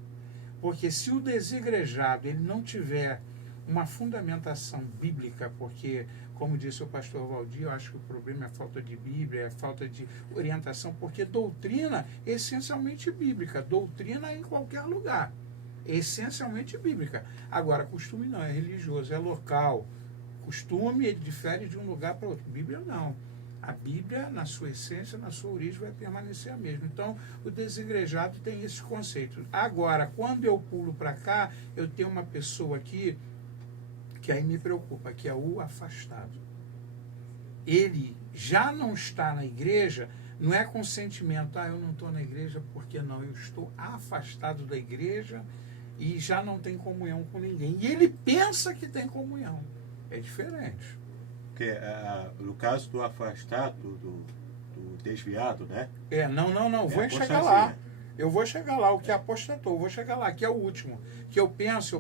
Porque se o desigrejado ele não tiver uma fundamentação bíblica, porque, como disse o pastor Valdir, eu acho que o problema é a falta de Bíblia, é a falta de orientação, porque doutrina é essencialmente bíblica, doutrina é em qualquer lugar, é essencialmente bíblica. Agora, costume não, é religioso, é local. Costume, ele difere de um lugar para outro. Bíblia não. A Bíblia, na sua essência, na sua origem, vai permanecer a mesma. Então, o desigrejado tem esse conceito. Agora, quando eu pulo para cá, eu tenho uma pessoa aqui que aí me preocupa, que é o afastado. Ele já não está na igreja, não é com sentimento, eu não estou na igreja porque não, eu estou afastado da igreja e já não tem comunhão com ninguém. E ele pensa que tem comunhão. É diferente. Porque no caso do afastado, do desviado, né? Não, vou chegar lá. Eu vou chegar lá, o que apostatou, eu vou chegar lá, que é o último. Que eu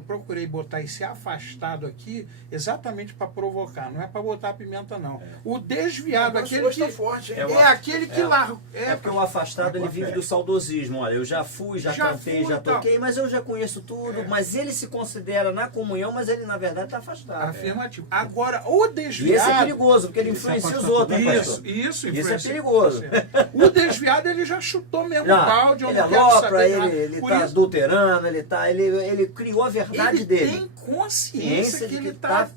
procurei botar esse afastado aqui exatamente para provocar, não é para botar a pimenta, não. O desviado, aquele que forte, aquele que larga. Porque o afastado, ele vive do saudosismo. Olha, eu já fui, já cantei, já toquei, mas eu já conheço tudo. Mas ele se considera na comunhão, mas ele, na verdade, está afastado. Afirmativo. Agora, o desviado... E esse é perigoso, porque ele influencia os outros. Isso é perigoso. O desviado, ele já chutou mesmo o balde. Ele alopra, ele está adulterando, ele criou a verdade dele. Ele tem consciência que ele está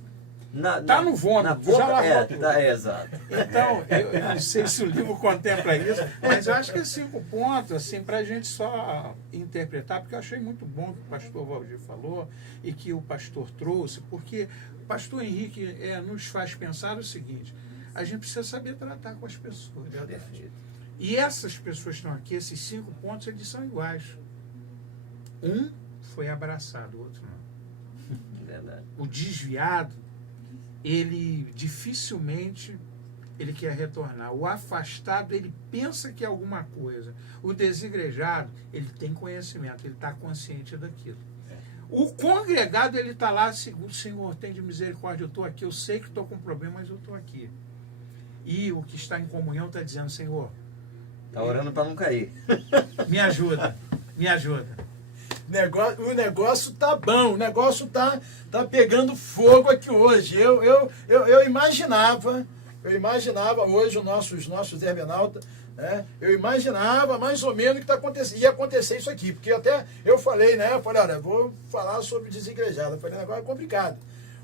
tá no vômito. Na boca, já largou tudo. Exato. Então, eu não sei se o livro contempla isso, mas eu acho que é 5 pontos, assim, para a gente só interpretar, porque eu achei muito bom o que o pastor Valdir falou e que o pastor trouxe, porque o pastor Henrique nos faz pensar o seguinte: a gente precisa saber tratar com as pessoas. E essas pessoas que estão aqui, esses 5 pontos, eles são iguais. Um foi abraçado, o outro não. Verdade. O desviado, ele dificilmente ele quer retornar. O afastado, ele pensa que é alguma coisa. O desigrejado, ele tem conhecimento, ele está consciente daquilo. O congregado, ele está lá, o Senhor tem de misericórdia, eu estou aqui, eu sei que estou com problema, mas eu estou aqui. E o que está em comunhão está dizendo: Senhor, está orando para não cair. Me ajuda, me ajuda. O negócio tá bom, o negócio tá pegando fogo aqui hoje. Eu imaginava Eu imaginava hoje os nossos hermenautas, né? Eu imaginava mais ou menos que ia acontecer isso aqui, porque até eu falei, né? Eu falei, olha, vou falar sobre desigrejado. Eu falei, agora é complicado.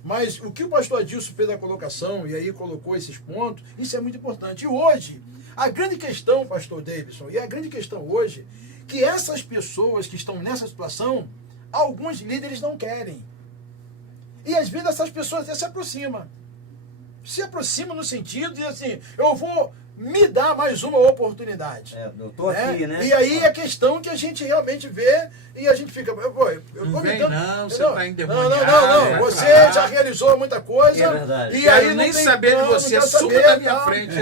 Mas o que o pastor Adilson fez a colocação, e aí colocou esses pontos, isso é muito importante. E hoje, a grande questão, pastor Davidson, e a grande questão hoje, que essas pessoas que estão nessa situação, alguns líderes não querem. E às vezes essas pessoas se aproximam. Se aproximam no sentido de assim, eu vou me dar mais uma oportunidade. Eu tô aqui, né? E aí é questão que a gente realmente vê e a gente fica... Não vem não, você está Não, endemoniado. você já realizou muita coisa. É verdade. E Quero aí nem tem saber de plano, você, não quero suma saber, da minha tal. frente.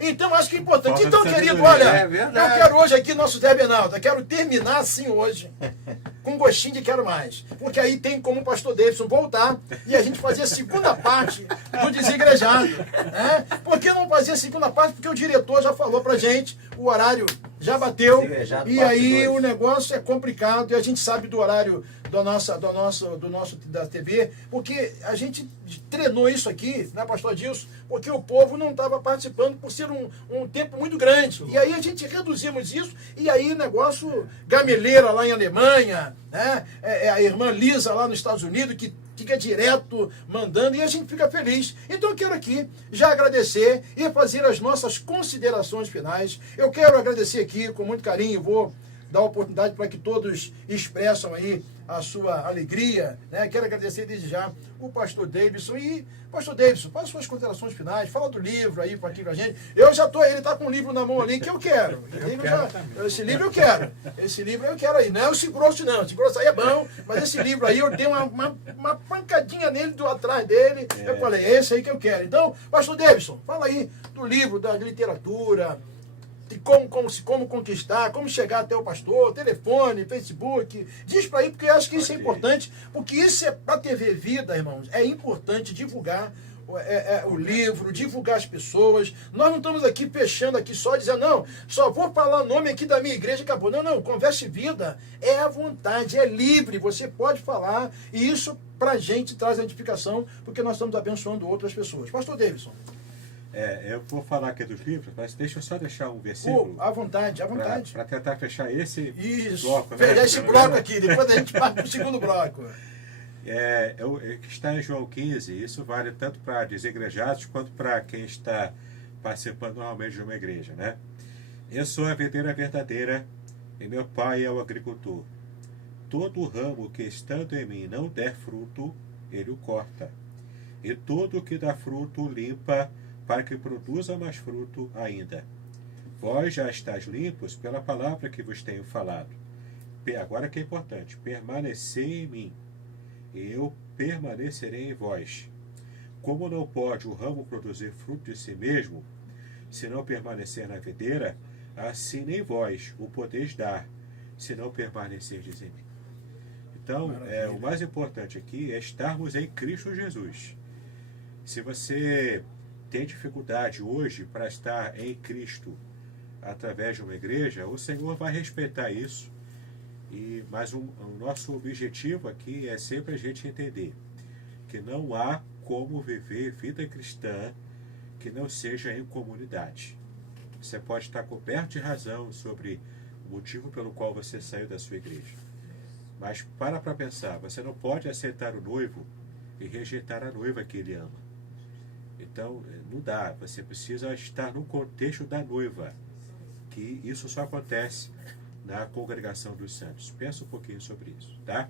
Então acho que é importante. Falta Então, de querido, sabedoria. olha, É verdade. eu quero hoje aqui nosso Zé Benaldo, eu quero terminar assim hoje, com gostinho de quero mais. Porque aí tem como o pastor Davidson voltar e a gente fazer a segunda parte do desigrejado. Né? Por que não fazer a segunda parte? Porque o diretor já falou pra gente, o horário já bateu, Desigrejado, e parte aí 2. o negócio é complicado, e a gente sabe do horário da TV, porque a gente treinou isso aqui, né, pastor Adilson, porque o povo não estava participando por ser um tempo muito grande. E aí a gente reduzimos isso, e aí o negócio, Gameleira lá em Alemanha, né, a irmã Lisa lá nos Estados Unidos, que fica direto mandando, e a gente fica feliz. Então eu quero aqui já agradecer e fazer as nossas considerações finais. Eu quero agradecer aqui com muito carinho, vou dar a oportunidade para que todos expressam aí a sua alegria, né? Quero agradecer desde já o pastor Davidson. E, pastor Davidson, faz suas considerações finais, fala do livro aí para aqui com a gente. Ele está com um livro na mão ali que eu quero. Esse livro eu quero. Esse livro eu quero aí. Não é o Esse Grosso não, esse Grosso aí é bom, mas esse livro aí eu dei uma pancadinha nele atrás dele. Eu falei, é esse aí que eu quero. Então, pastor Davidson, fala aí do livro, da literatura, de como conquistar, como chegar até o pastor, telefone, Facebook, diz para aí, porque eu acho que isso é importante, porque isso é para a TV Vida, irmãos, é importante divulgar o livro, divulgar as pessoas. Nós não estamos aqui fechando aqui só dizendo, não, só vou falar o nome aqui da minha igreja e acabou. Não, Conversa e Vida é à vontade, é livre, você pode falar, e isso para a gente traz a edificação, porque nós estamos abençoando outras pessoas. Pastor Davidson. Eu vou falar aqui dos livros, mas deixa eu só deixar um versículo. À vontade, à vontade. Para tentar fechar esse Isso, bloco. Né? fechar esse bloco aqui, depois a gente parte para o segundo bloco. Que está em João 15, isso vale tanto para desigrejados quanto para quem está participando normalmente de uma igreja. Né? Eu sou a videira verdadeira e meu pai é o agricultor. Todo ramo que estando em mim não der fruto, ele o corta. E todo que dá fruto limpa, para que produza mais fruto ainda. Vós já estáis limpos pela palavra que vos tenho falado. Agora que é importante, permanecei em mim, e eu permanecerei em vós. Como não pode o ramo produzir fruto de si mesmo, se não permanecer na videira, assim nem vós o podeis dar, se não permanecerdes em mim. Então, o mais importante aqui é estarmos em Cristo Jesus. Se você tem dificuldade hoje para estar em Cristo através de uma igreja, o Senhor vai respeitar isso. Mas o nosso objetivo aqui é sempre a gente entender que não há como viver vida cristã que não seja em comunidade. Você pode estar coberto de razão sobre o motivo pelo qual você saiu da sua igreja. Mas para pensar, você não pode aceitar o noivo e rejeitar a noiva que ele ama. Então, não dá. Você precisa estar no contexto da noiva, que isso só acontece na congregação dos santos. Pensa um pouquinho sobre isso, tá?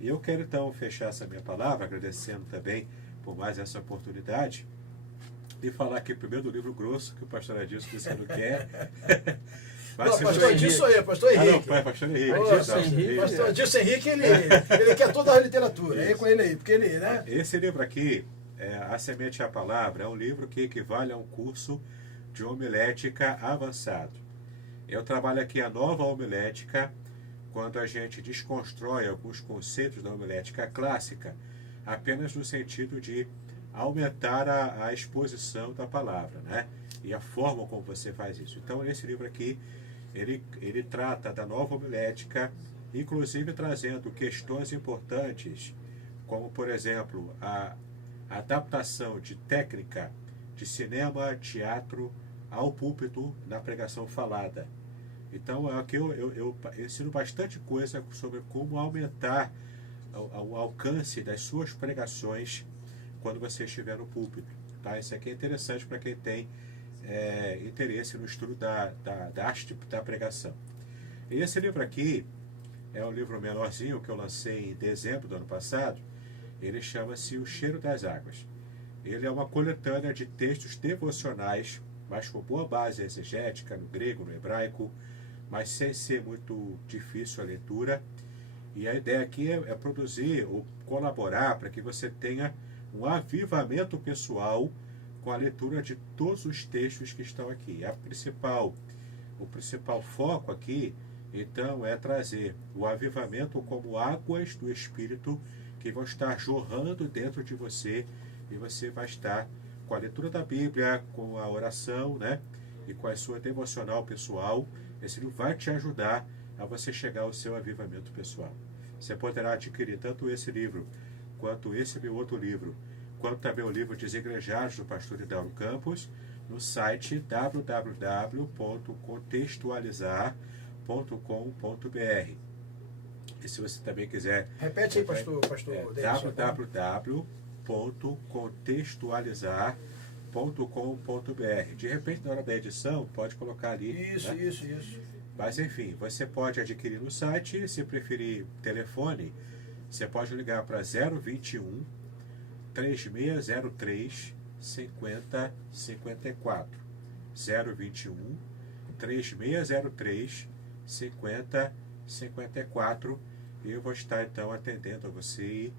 E eu quero, então, fechar essa minha palavra, agradecendo também por mais essa oportunidade, e falar aqui primeiro do livro grosso, que o pastor Adilson disse que não quer. Mas não, pastor Adilson aí, pastor Henrique. Pastor Henrique. Pastor Adilson Henrique, ele quer toda a literatura. É com ele aí, porque ele, né? Esse livro aqui, A Semente e a Palavra, é um livro que equivale a um curso de homilética avançado. Eu trabalho aqui a nova homilética, quando a gente desconstrói alguns conceitos da homilética clássica, apenas no sentido de aumentar a exposição da palavra, né? E a forma como você faz isso. Então, esse livro aqui, ele trata da nova homilética, inclusive trazendo questões importantes, como, por exemplo, a adaptação de técnica de cinema, teatro, ao púlpito, na pregação falada. Então, aqui eu ensino bastante coisa sobre como aumentar o alcance das suas pregações quando você estiver no púlpito. Tá? Isso aqui é interessante para quem tem interesse no estudo da arte da pregação. E esse livro aqui é um livro menorzinho que eu lancei em dezembro do ano passado. Ele chama-se O Cheiro das Águas. Ele é uma coletânea de textos devocionais, mas com boa base exegética no grego, no hebraico, mas sem ser muito difícil a leitura. E a ideia aqui é produzir ou colaborar para que você tenha um avivamento pessoal com a leitura de todos os textos que estão aqui. O principal foco aqui, então, é trazer o avivamento como águas do Espírito que vão estar jorrando dentro de você, e você vai estar com a leitura da Bíblia, com a oração, né? E com a sua devocional pessoal. Esse livro vai te ajudar a você chegar ao seu avivamento pessoal. Você poderá adquirir tanto esse livro, quanto esse meu outro livro, quanto também o livro Desigrejados, do pastor Hidalgo Campos, no site www.contextualizar.com.br. E se você também quiser... Repete aí, pastor www.contextualizar.com.br. De repente, na hora da edição, pode colocar ali. Isso, né? isso. Mas enfim, você pode adquirir no site. Se preferir telefone, você pode ligar para 021 3603 5054. 021 3603 5054. E eu vou estar então atendendo a você e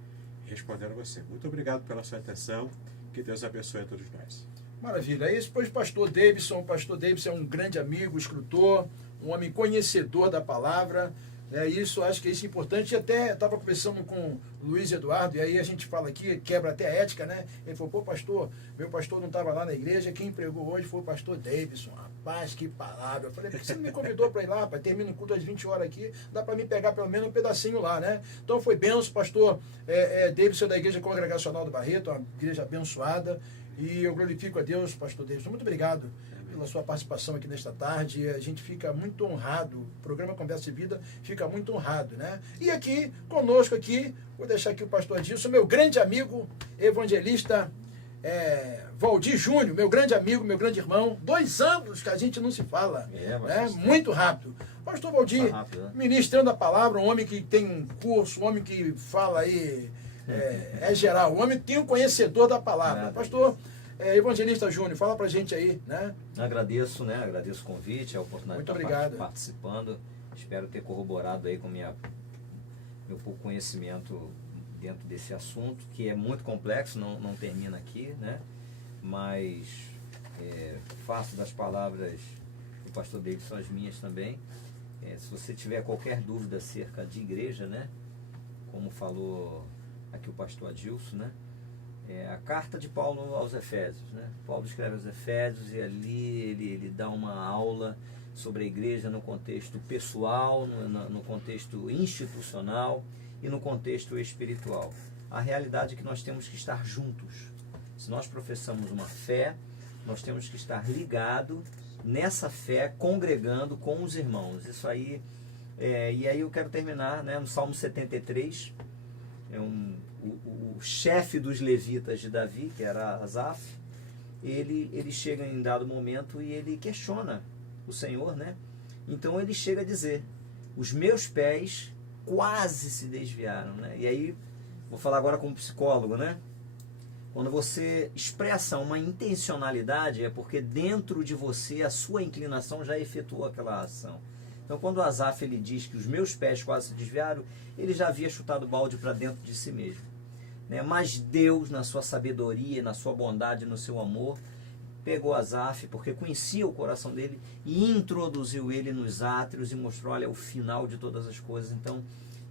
respondendo a você. Muito obrigado pela sua atenção. Que Deus abençoe a todos nós. Maravilha. Aí depois o pastor Davidson. O pastor Davidson é um grande amigo, escritor, um homem conhecedor da palavra. Isso, acho que isso é importante. Até estava conversando com o Luiz Eduardo, e aí a gente fala aqui, quebra até a ética, né? Ele falou, pô, pastor, meu pastor não estava lá na igreja, quem pregou hoje foi o pastor Davidson. Rapaz, que palavra. Eu falei, por que você não me convidou para ir lá, rapaz? Termina o culto às 20 horas aqui, dá para mim pegar pelo menos um pedacinho lá, né? Então foi benção, pastor Davidson da Igreja Congregacional do Barreto, uma igreja abençoada, e eu glorifico a Deus, pastor Davidson. Muito obrigado pela sua participação aqui nesta tarde. A gente fica muito honrado, o programa Conversa de Vida fica muito honrado, né? E aqui, conosco aqui, vou deixar aqui o pastor Adilson, meu grande amigo, evangelista Valdir Júnior, meu grande amigo, meu grande irmão, 2 anos que a gente não se fala, muito rápido. Pastor Valdir, ministrando a palavra, um homem que tem um curso, um homem que fala aí, geral, um homem que tem um conhecedor da palavra. Pastor Evangelista Júnior, fala pra gente aí, né? Agradeço o convite, a oportunidade Muito de obrigado. estar participando. Espero ter corroborado aí com meu pouco conhecimento dentro desse assunto, que é muito complexo, não termina aqui, né? Mas faço das palavras do pastor Davidson as minhas também. Se você tiver qualquer dúvida acerca de igreja, né? Como falou aqui o pastor Adilson, né? A carta de Paulo aos Efésios, né? Paulo escreve aos Efésios e ali ele dá uma aula sobre a igreja no contexto pessoal, no contexto institucional e no contexto espiritual. A realidade é que nós temos que estar juntos. Se nós professamos uma fé, nós temos que estar ligados nessa fé, congregando com os irmãos. Isso aí, e aí eu quero terminar, né, no Salmo 73, o chefe dos levitas de Davi, que era Asaf, ele chega em dado momento e ele questiona o Senhor, né? Então ele chega a dizer, os meus pés quase se desviaram, né? E aí, vou falar agora como psicólogo, né? Quando você expressa uma intencionalidade, é porque dentro de você a sua inclinação já efetuou aquela ação. Então quando Asaf ele diz que os meus pés quase se desviaram, ele já havia chutado o balde para dentro de si mesmo, né? Mas Deus, na sua sabedoria, na sua bondade, no seu amor, pegou Asaf, porque conhecia o coração dele, e introduziu ele nos átrios e mostrou, olha, o final de todas as coisas. Então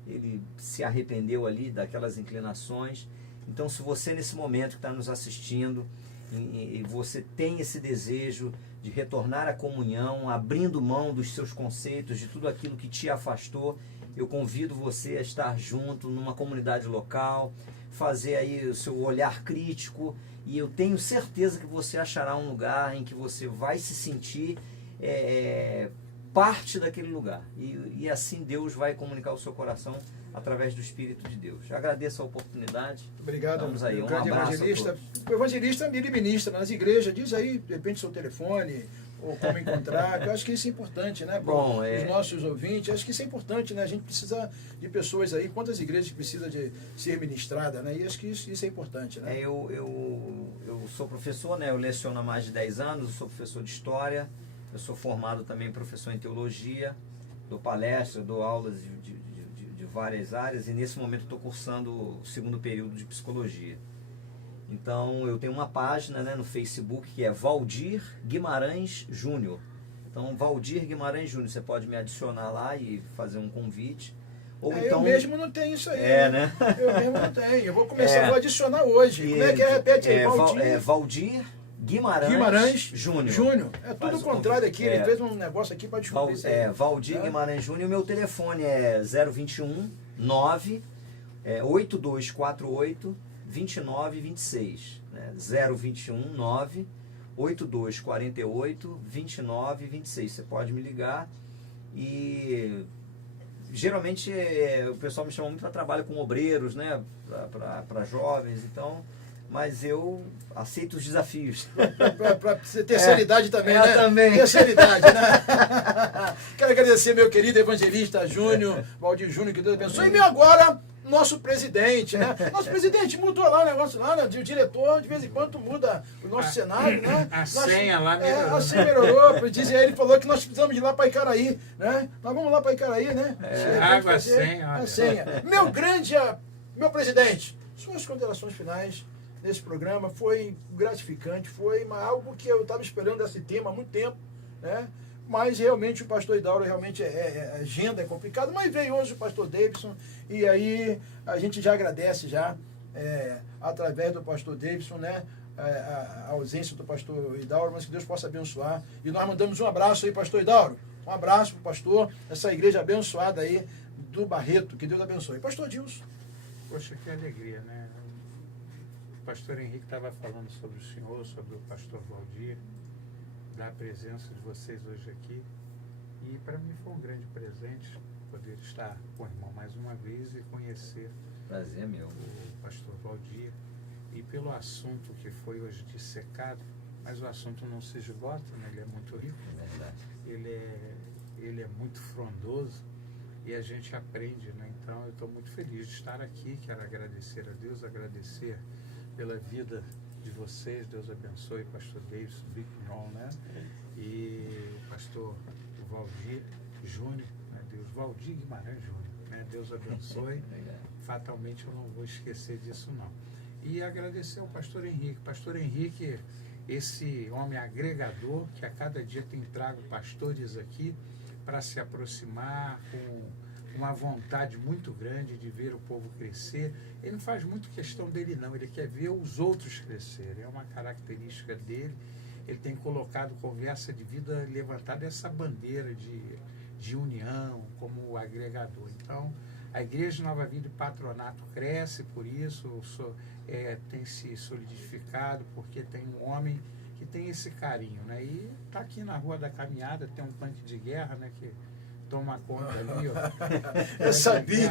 ele se arrependeu ali daquelas inclinações. Então, se você nesse momento que está nos assistindo, e você tem esse desejo de retornar à comunhão, abrindo mão dos seus conceitos, de tudo aquilo que te afastou, eu convido você a estar junto numa comunidade local, fazer aí o seu olhar crítico e eu tenho certeza que você achará um lugar em que você vai se sentir parte daquele lugar. E assim Deus vai comunicar o seu coração através do Espírito de Deus. Eu agradeço a oportunidade. Obrigado, Vamos aí, um grande abraço evangelista. a todos. O evangelista ele ministra nas igrejas, diz aí, de repente, seu telefone, ou como encontrar, que eu acho que isso é importante, né? Bom, Para os nossos ouvintes, acho que isso é importante, né? A gente precisa de pessoas aí, quantas igrejas precisam de ser ministradas, né? E acho que isso é importante, né? Eu sou professor, né? Eu leciono há mais de 10 anos, eu sou professor de História, eu sou formado também professor em Teologia, dou palestras, dou aulas de várias áreas, e nesse momento estou cursando o segundo período de Psicologia. Então eu tenho uma página, né, no Facebook que é Valdir Guimarães Júnior. Então Valdir Guimarães Júnior, você pode me adicionar lá e fazer um convite. Ou então, eu mesmo não tenho isso aí. né? Eu mesmo não tenho. Eu vou começar, vou adicionar hoje. Como é que é? Repete aí, Valdir. Valdir Guimarães Júnior. É tudo o contrário aqui. Ele fez um negócio aqui para descobrir isso aí. Valdir Guimarães Júnior. Meu telefone é 021 9 8248 2926. Né? 021 9 8248 2926. Você pode me ligar. E geralmente o pessoal me chama muito para trabalho com obreiros, né? Para jovens, então. Mas eu aceito os desafios. Para terceiridade também, né? Também. Terceiridade, né? Quero agradecer meu querido evangelista Júnior, Valdir Júnior, que Deus abençoe. E agora, nosso presidente, né? Nosso presidente mudou lá o negócio lá, né? O diretor, de vez em quando muda o nosso cenário, né? A senha lá melhorou. A senha melhorou. Ele falou que nós precisamos ir lá para Icaraí, né? Nós vamos lá para Icaraí, né? Água, senha. A senha. Meu presidente, suas considerações finais nesse programa foi gratificante, foi algo que eu estava esperando esse tema há muito tempo, né? Mas realmente o pastor Idauro realmente a agenda é complicada, mas veio hoje o pastor Davidson e aí a gente já agradece já através do pastor Davidson, né? A ausência do pastor Idauro, mas que Deus possa abençoar. E nós mandamos um abraço aí, pastor Idauro. Um abraço para o pastor, essa igreja abençoada aí do Barreto, que Deus abençoe. Pastor Dilson. Poxa, que alegria, né? O pastor Henrique estava falando sobre o senhor, sobre o pastor Valdir, da presença de vocês hoje aqui. E para mim foi um grande presente poder estar com o irmão mais uma vez e conhecer Prazer meu. O pastor Valdir. E pelo assunto que foi hoje dissecado, mas o assunto não se esgota, né? Ele é muito rico, É verdade. ele é muito frondoso e a gente aprende, né? Então eu estou muito feliz de estar aqui, quero agradecer a Deus, agradecer pela vida de vocês, Deus abençoe o pastor Davidson, Bignon, né? E o pastor Valdir Júnior, né? Valdir Guimarães Júnior, né? Deus abençoe. Fatalmente eu não vou esquecer disso não. E agradecer ao pastor Henrique. Pastor Henrique, esse homem agregador que a cada dia tem trago pastores aqui para se aproximar com uma vontade muito grande de ver o povo crescer. Ele não faz muito questão dele não, ele quer ver os outros crescerem, é uma característica dele. Ele tem colocado Conversa de Vida, levantado essa bandeira de união como agregador. Então, a Igreja Nova Vida e Patronato cresce por isso, tem se solidificado, porque tem um homem que tem esse carinho, né? E está aqui na Rua da Caminhada, tem um tanque de guerra, né? Que toma conta ali, ó. Eu sabia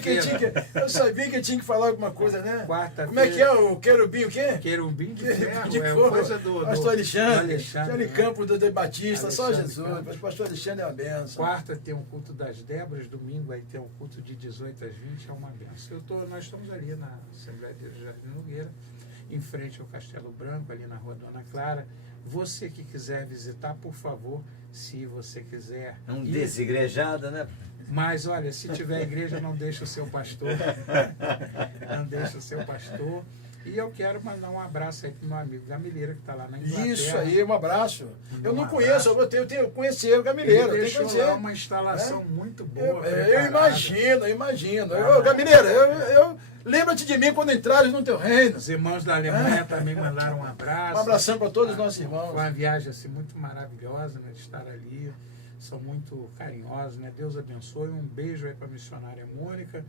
que eu tinha que falar alguma coisa, né? Como é que é o querubim, o quê? Querubim de ferro, de coisa do pastor Alexandre né? Campos do Batista, só Alexandre Jesus. Campos. O pastor Alexandre é uma benção. Quarta tem um culto das Débras, domingo aí tem um culto de 18 às 20, é uma benção. Nós estamos ali na Assembleia de Jardim Nogueira, em frente ao Castelo Branco, ali na Rua Dona Clara. Você que quiser visitar, por favor, se você quiser. É um desigrejado, né? Mas olha, se tiver igreja, não deixa o seu pastor. Não deixa o seu pastor. E eu quero mandar um abraço aí para o meu amigo Gamileira, que está lá na Inglaterra. Isso aí, um abraço. Eu não abraço. conheço, eu tenho que conhecer o Gamileira. Ele deixou lá uma instalação muito boa. Eu imagino. Gamileira, lembra-te de mim quando entrares no teu reino. Os irmãos da Alemanha também mandaram um abraço. Um abração para todos os nossos irmãos. Foi uma viagem assim, muito maravilhosa, né, de estar ali. São muito carinhosos, né? Deus abençoe. Um beijo aí para a missionária Mônica,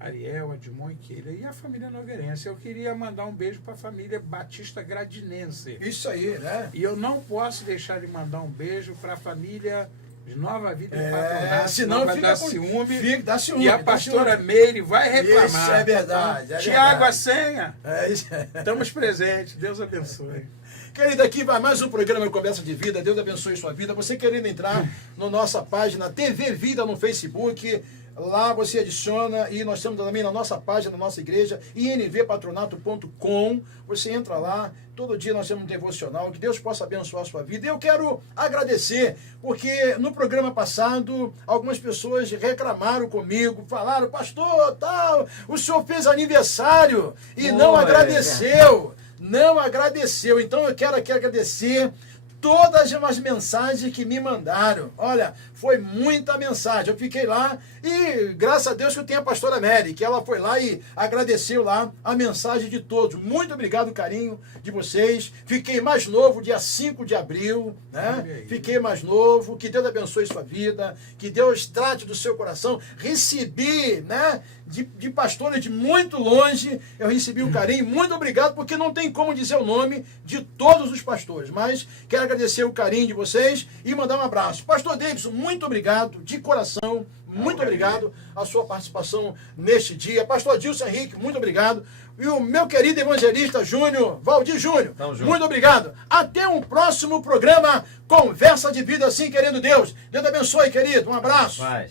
Ariel, Edmond e Keila. E a família nogueirense. Eu queria mandar um beijo para a família Batista Gradinense. Isso aí, né? E eu não posso deixar de mandar um beijo para a família de Nova Vida e Patronato, senão vai fica dar com ciúme. dá ciúme. E a pastora Meire vai reclamar. Isso é verdade. Tiago, a senha. Isso. Estamos presentes. Deus abençoe. Querido, aqui vai mais um programa Conversa de Vida. Deus abençoe sua vida. Você querendo entrar na nossa página TV Vida no Facebook, lá você adiciona, e nós estamos também na nossa página, na nossa igreja, invpatronato.com. Você entra lá, todo dia nós temos um devocional, que Deus possa abençoar a sua vida. Eu quero agradecer, porque no programa passado, algumas pessoas reclamaram comigo, falaram, pastor, tal, o senhor fez aniversário e não agradeceu. Não agradeceu. Então eu quero aqui agradecer todas as mensagens que me mandaram. Olha, foi muita mensagem. Eu fiquei lá e graças a Deus que eu tenho a pastora Mary, que ela foi lá e agradeceu lá a mensagem de todos. Muito obrigado, carinho de vocês. Fiquei mais novo dia 5 de abril, né? Fiquei mais novo. Que Deus abençoe sua vida, que Deus trate do seu coração. Recebi, né, de pastores de muito longe, eu recebi um carinho. Muito obrigado, porque não tem como dizer o nome de todos os pastores, mas quero agradecer o carinho de vocês e mandar um abraço. Pastor Davidson, muito obrigado, de coração, muito obrigado a sua participação neste dia. Pastor Dilson Henrique, muito obrigado. E o meu querido evangelista Júnior, Valdir Júnior, muito obrigado. Até um próximo programa, Conversa de Vida, assim querendo Deus. Deus abençoe, querido. Um abraço. Paz.